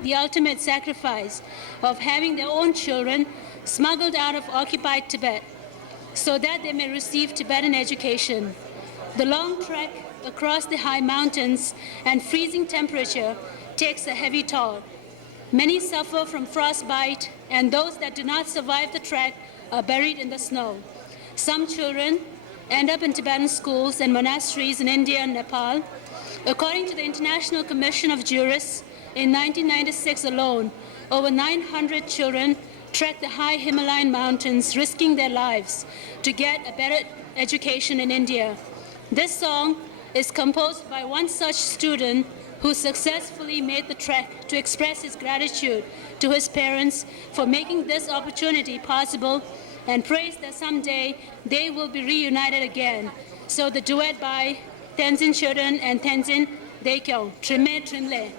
The ultimate sacrifice of having their own children smuggled out of occupied Tibet so that they may receive Tibetan education. The long trek across the high mountains and freezing temperature takes a heavy toll. Many suffer from frostbite, and those that do not survive the trek are buried in the snow. Some children end up in Tibetan schools and monasteries in India and Nepal. According to the International Commission of Jurists, in 1996 alone, over 900 children trekked the high Himalayan mountains, risking their lives to get a better education in India. This song is composed by one such student who successfully made the trek to express his gratitude to his parents for making this opportunity possible and prays that someday they will be reunited again. So the duet by Tenzin Chodron and Tenzin Daekyong, Trime Trinle.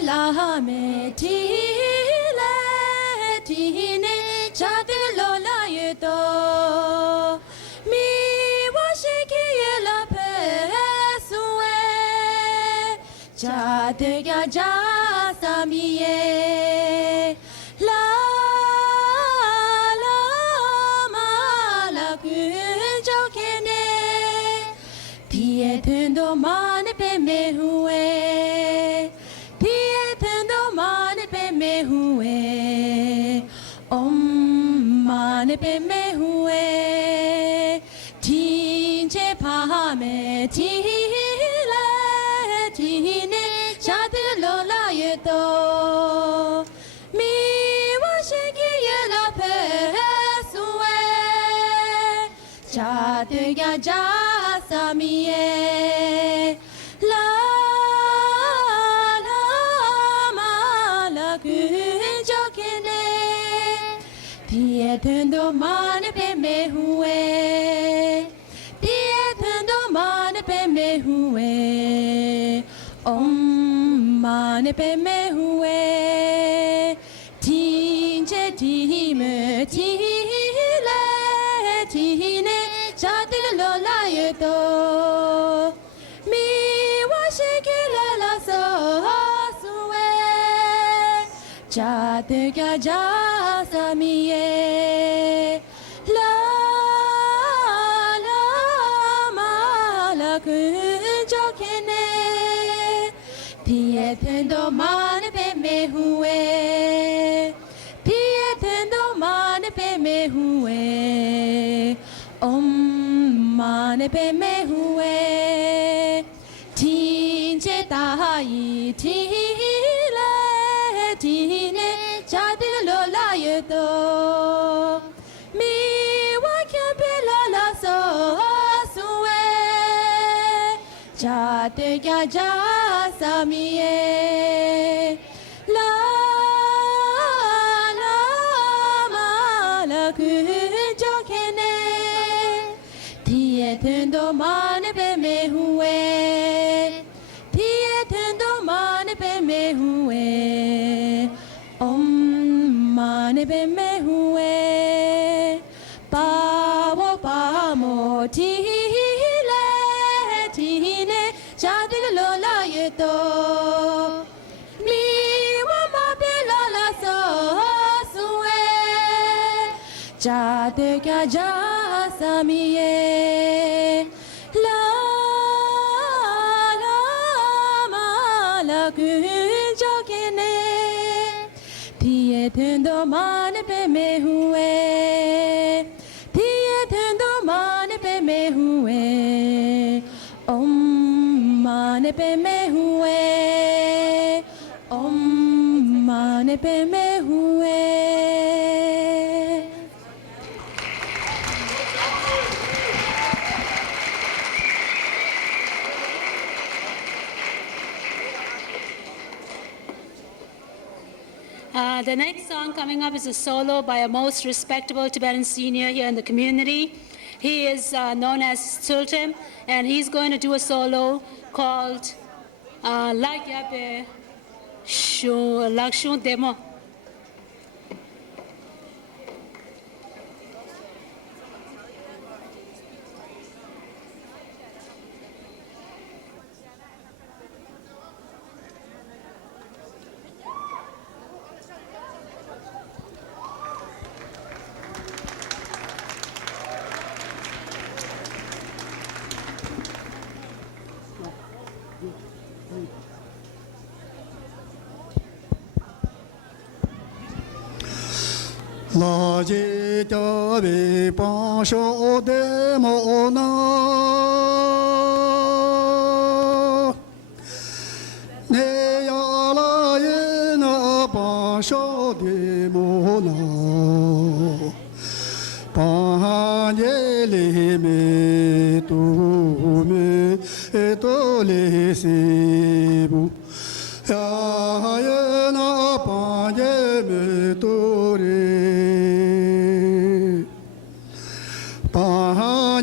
La me ti la ti ne cha de lo la ye to mi wa she ki ye la pe su e cha de ga ja sa mi ye la la ma la kun jo ke ne ti e thun do ma ne pe me hu e ne pe me hue tin che pa me ti la ti ne cha de lo la ye to mi wa she ki ye la pe su e cha de ga ja sa Tietendo mane pe me hue. Tietendo mane pe me hue. Om mane pe me hue. Tinje di me ti le ti ne chatil lo la ye to. Mi wa shike la so suwe. Chate kya ja samiye. La la ma la kunjo kene. Tietendo mane pe me hue. Tietendo mane pe me hue. Om mane pe me hue. Tinje tahi ti le ti ne chatil lo la ye to. Mi wa kya pe la so suwe. Chate kya ja samiye. La la ma la kunjo kene. Tietendo mane pe me hue. Tietendo mane pe me hue. Om mane pe me hue. Pa wo pa mo ti le ti ne chatil lo la ye to. Mi wa ma pe la so suwe. Chate kya ja samiye. La la ma la kunjo kene. Tietendo mane pe me hue. Tietendo mane pe me hue. Om mane pe me hue. Om mane pe me hue. The next song coming up is a solo by a most respectable Tibetan senior here in the community. He is known as Sultan, and he's going to do a solo called Lagyabe Lakshun Demo. La ji ta bi pa sho de mo na. Ne ya la ye na pa sho de mo na. Pa ye le me to le se bu. Ya ye na pa ye me to re. Pa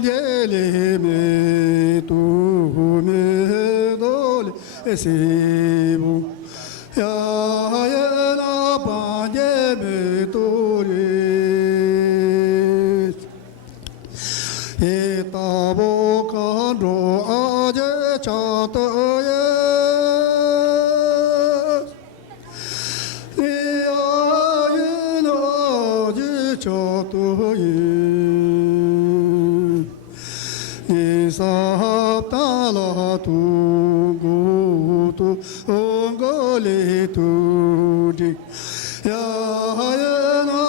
ye le me to me do le se bu. Ya ye na pa ye me to re. E ta bo ka ro a je cha to ye. Sa ta la tu go tu go le tu di ya ya na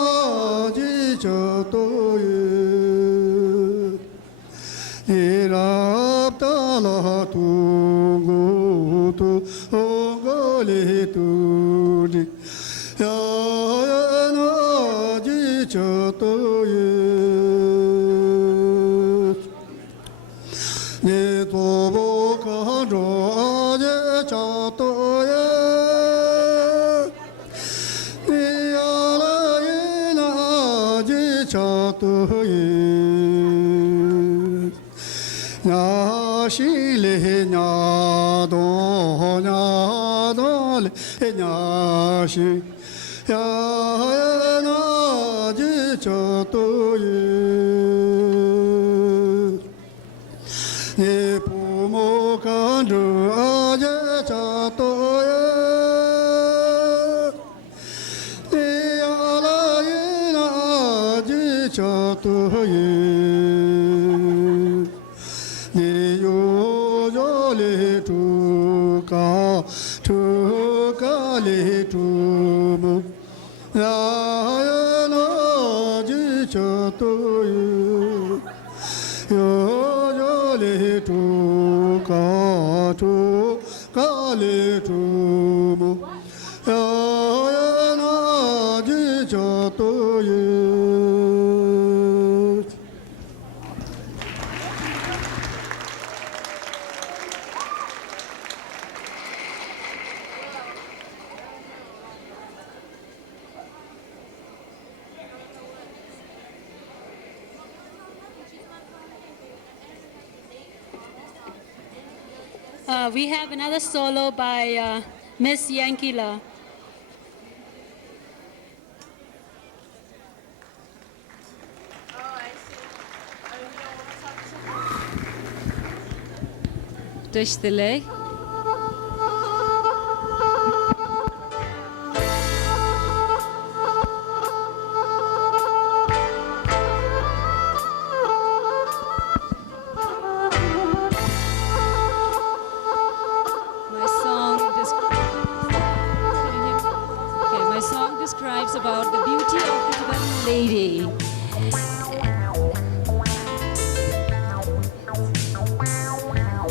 ji cho to ye ra ta la tu go tu go le tu di ya ya na ji cho to ye. Ni to bo ka ro ye cha to ye. Ni ya la ye na ji We have another solo by Miss Yankila. Durch the leg. My song describes about the beauty of the Tibetan lady.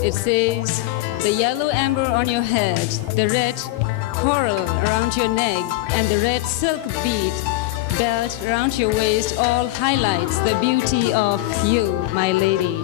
It says, the yellow amber on your head, the red coral around your neck, and the red silk bead belt around your waist all highlights the beauty of you, my lady.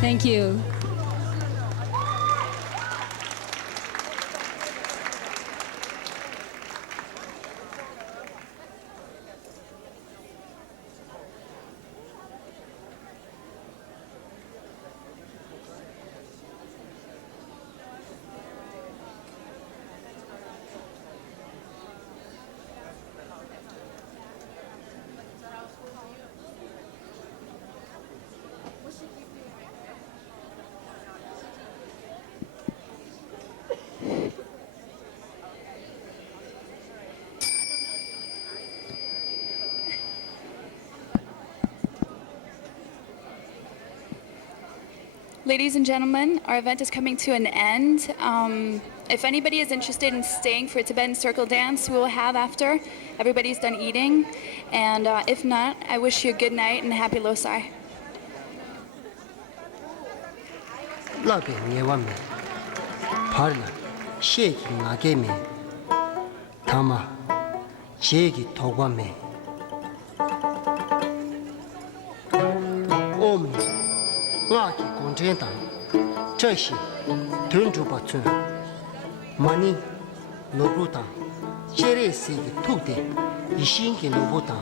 Thank you. Ladies and gentlemen, our event is coming to an end. If anybody is interested in staying for a Tibetan circle dance, we will have after everybody's done eating. And if not, I wish you a good night and a happy Losar. Lake ngewame, parla, sheki ngageme, tama, sheki togwame. Om, ngaki kontenta, cheshi, tunju batun, mani, lobuta, chere sigi tukde, ishingi lobuta,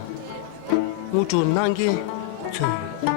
uju nange, tsuyu.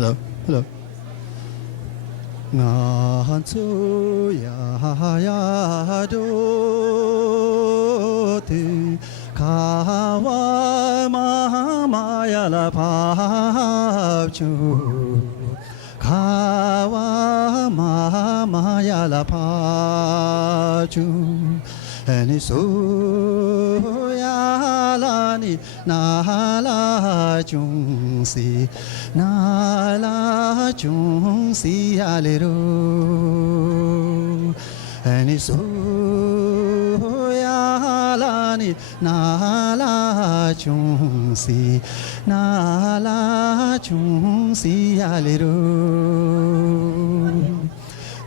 Hello, hello. Ngàn su ya do tu kawa ma ya la pa chu kawa ma ya la pa chu ani su ya la ni na la chung si na la chung si ya le ro ani su ya la ni na la chung si na la chung si ya le ro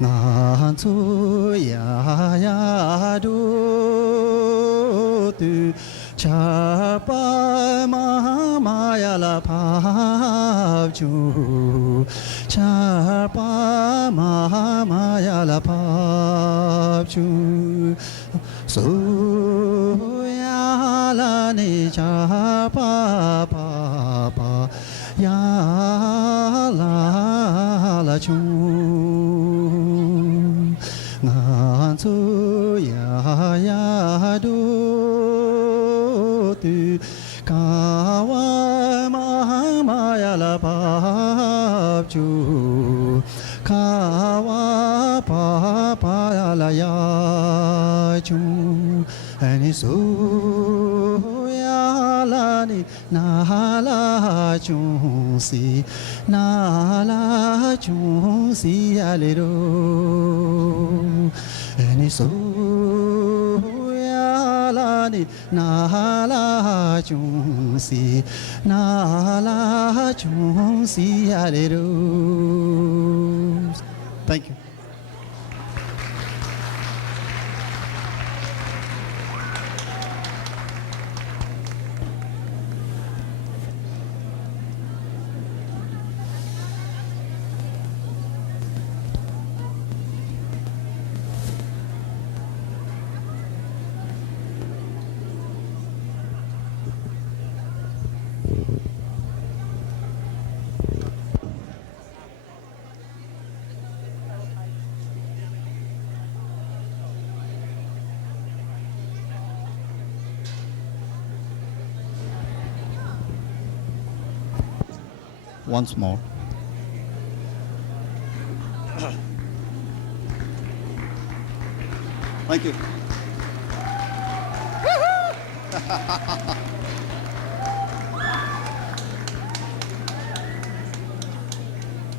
ngàn su ya do tu cha pa ma ya la pa chu cha pa ma ya la pa chu so ya la ni cha pa ya la chu ngàn su ya do tu kawa ma ya la pa chu kawa pa ya la ya chu ani su ya la ni na la chung si na la chung si ya le ro ani su ya la ni na la chung si na la chung si ya le ro. Thank you. Once more. Thank you.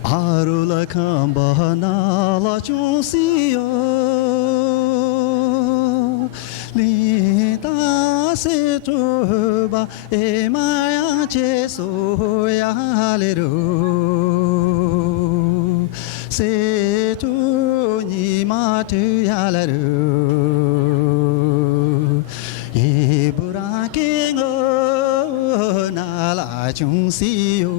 Arula kamba na la chunsiyo li ta se tu ba e maya che so ya le ro se tu ni ma tu ya le ro e bura ke ngo na la chunsiyo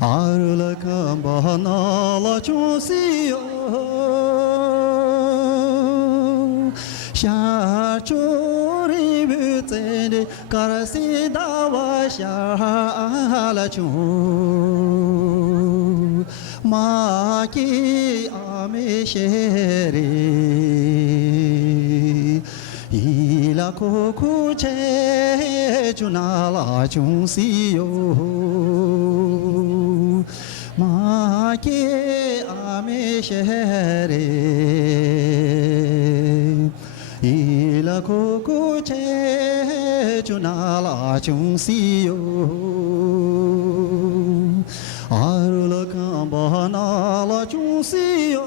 arula kamba na la chunsiyo sha chori butene karasi dawa sha la chu ma ki ame shere ila koku che chuna la chung si yo ma ke ame shere ila koku che chuna la chung si yo arula kamba na la chung si yo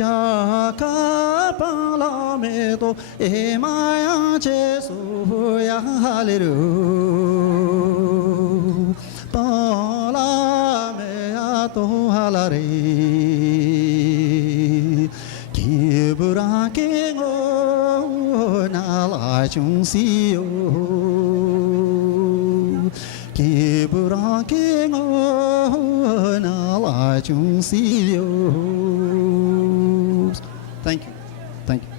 ya ka pa la me to e ma ya che su ya le ru pa la me ya to ha la re ki bura ke ngo na la chung si yo ki bura ke ngo na la chung si yo. Thank you. Thank you.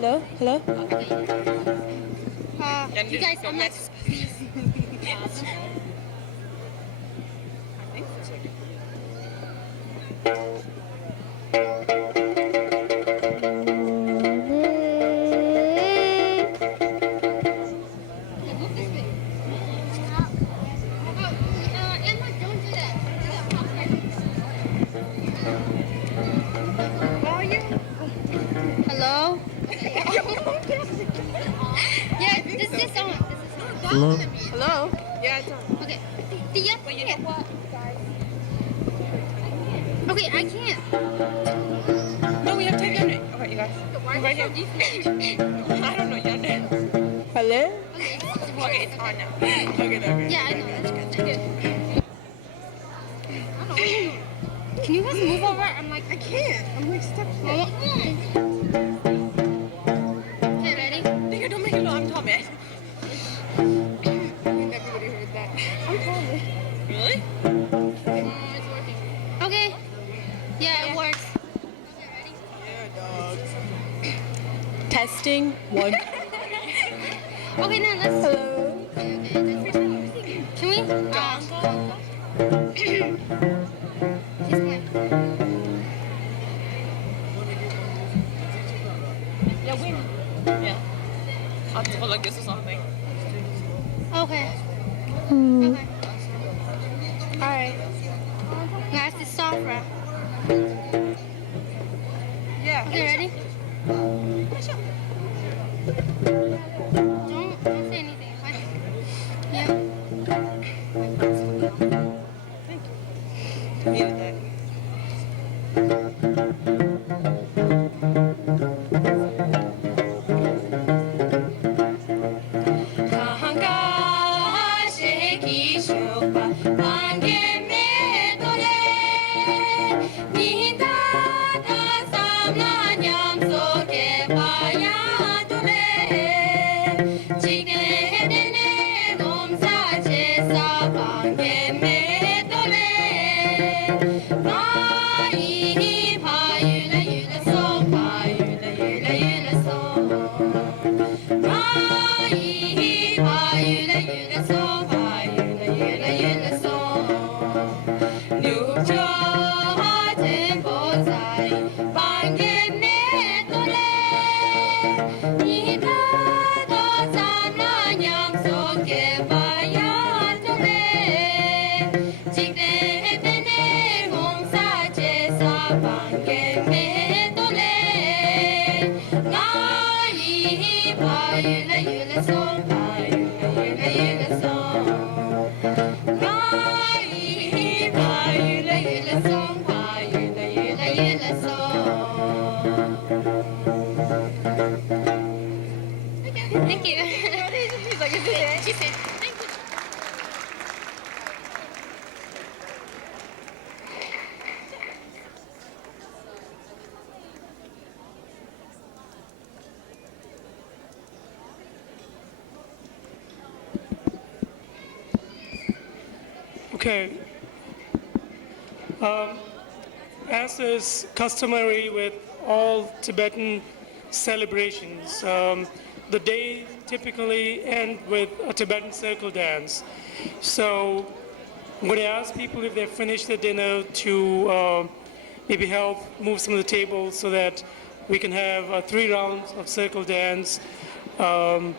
Hello? Hello? You guys, I'm not. Hello? Yeah, this is on. Hello? Hello? Yeah, it's on. Okay. But you know what, guys? Okay, I can't. No, we have time to. Okay, you guys. Why right are here. you so defeated? I don't know your name. Hello? Okay, it's on now. Okay. Yeah, I know. That's good. Can you guys move over? I'm like, I can't. I'm like stuck here. Okay, ready? Nigga, don't make it low. I'm Tommy. I think everybody heard that. I'm Tommy. Really? It's working. Okay. Testing one. Okay, now let's. Hello. Can we? Yeah, we. Yeah. I'll do it like this or something. Okay. Okay. All right. Now it's the soft wrap. Yeah. Okay, ready? Don't say anything. Fine. Yeah. Needed that. Thank you. He's like, is this it? She said, thank you. Okay. As is customary with all Tibetan celebrations, the day typically end with a Tibetan circle dance. So I'm going to ask people if they've finished their dinner to maybe help move some of the tables so that we can have 3 rounds of circle dance. And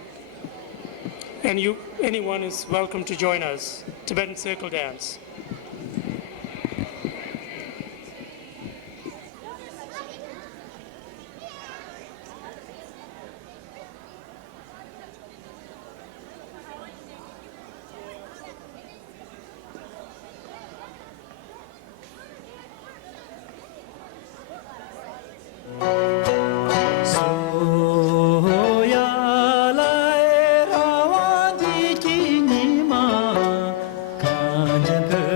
anyone is welcome to join us. Tibetan circle dance. Kanjaka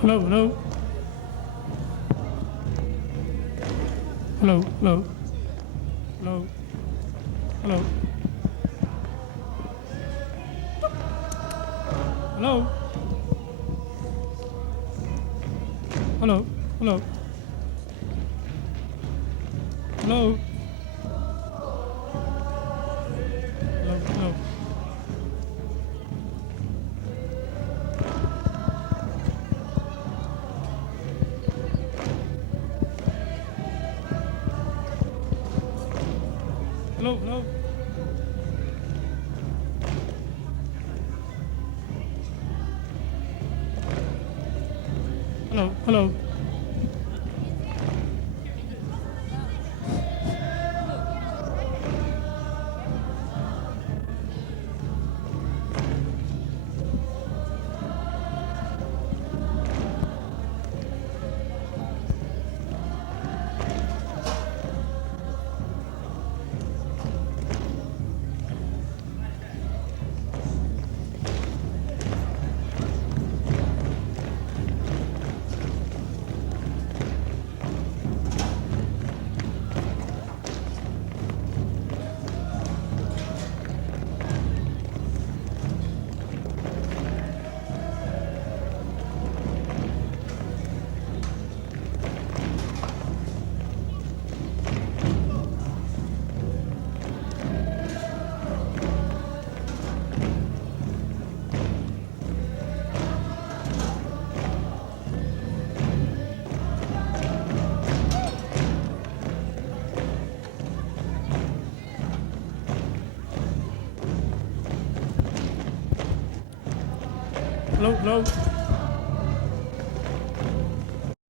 Hello, hello. Hello, hello. Hello. Hello. Hello. Hello. Hello. Hello. Hello. Hello. Hello. Hello. Hello. Hello. Hello, hello.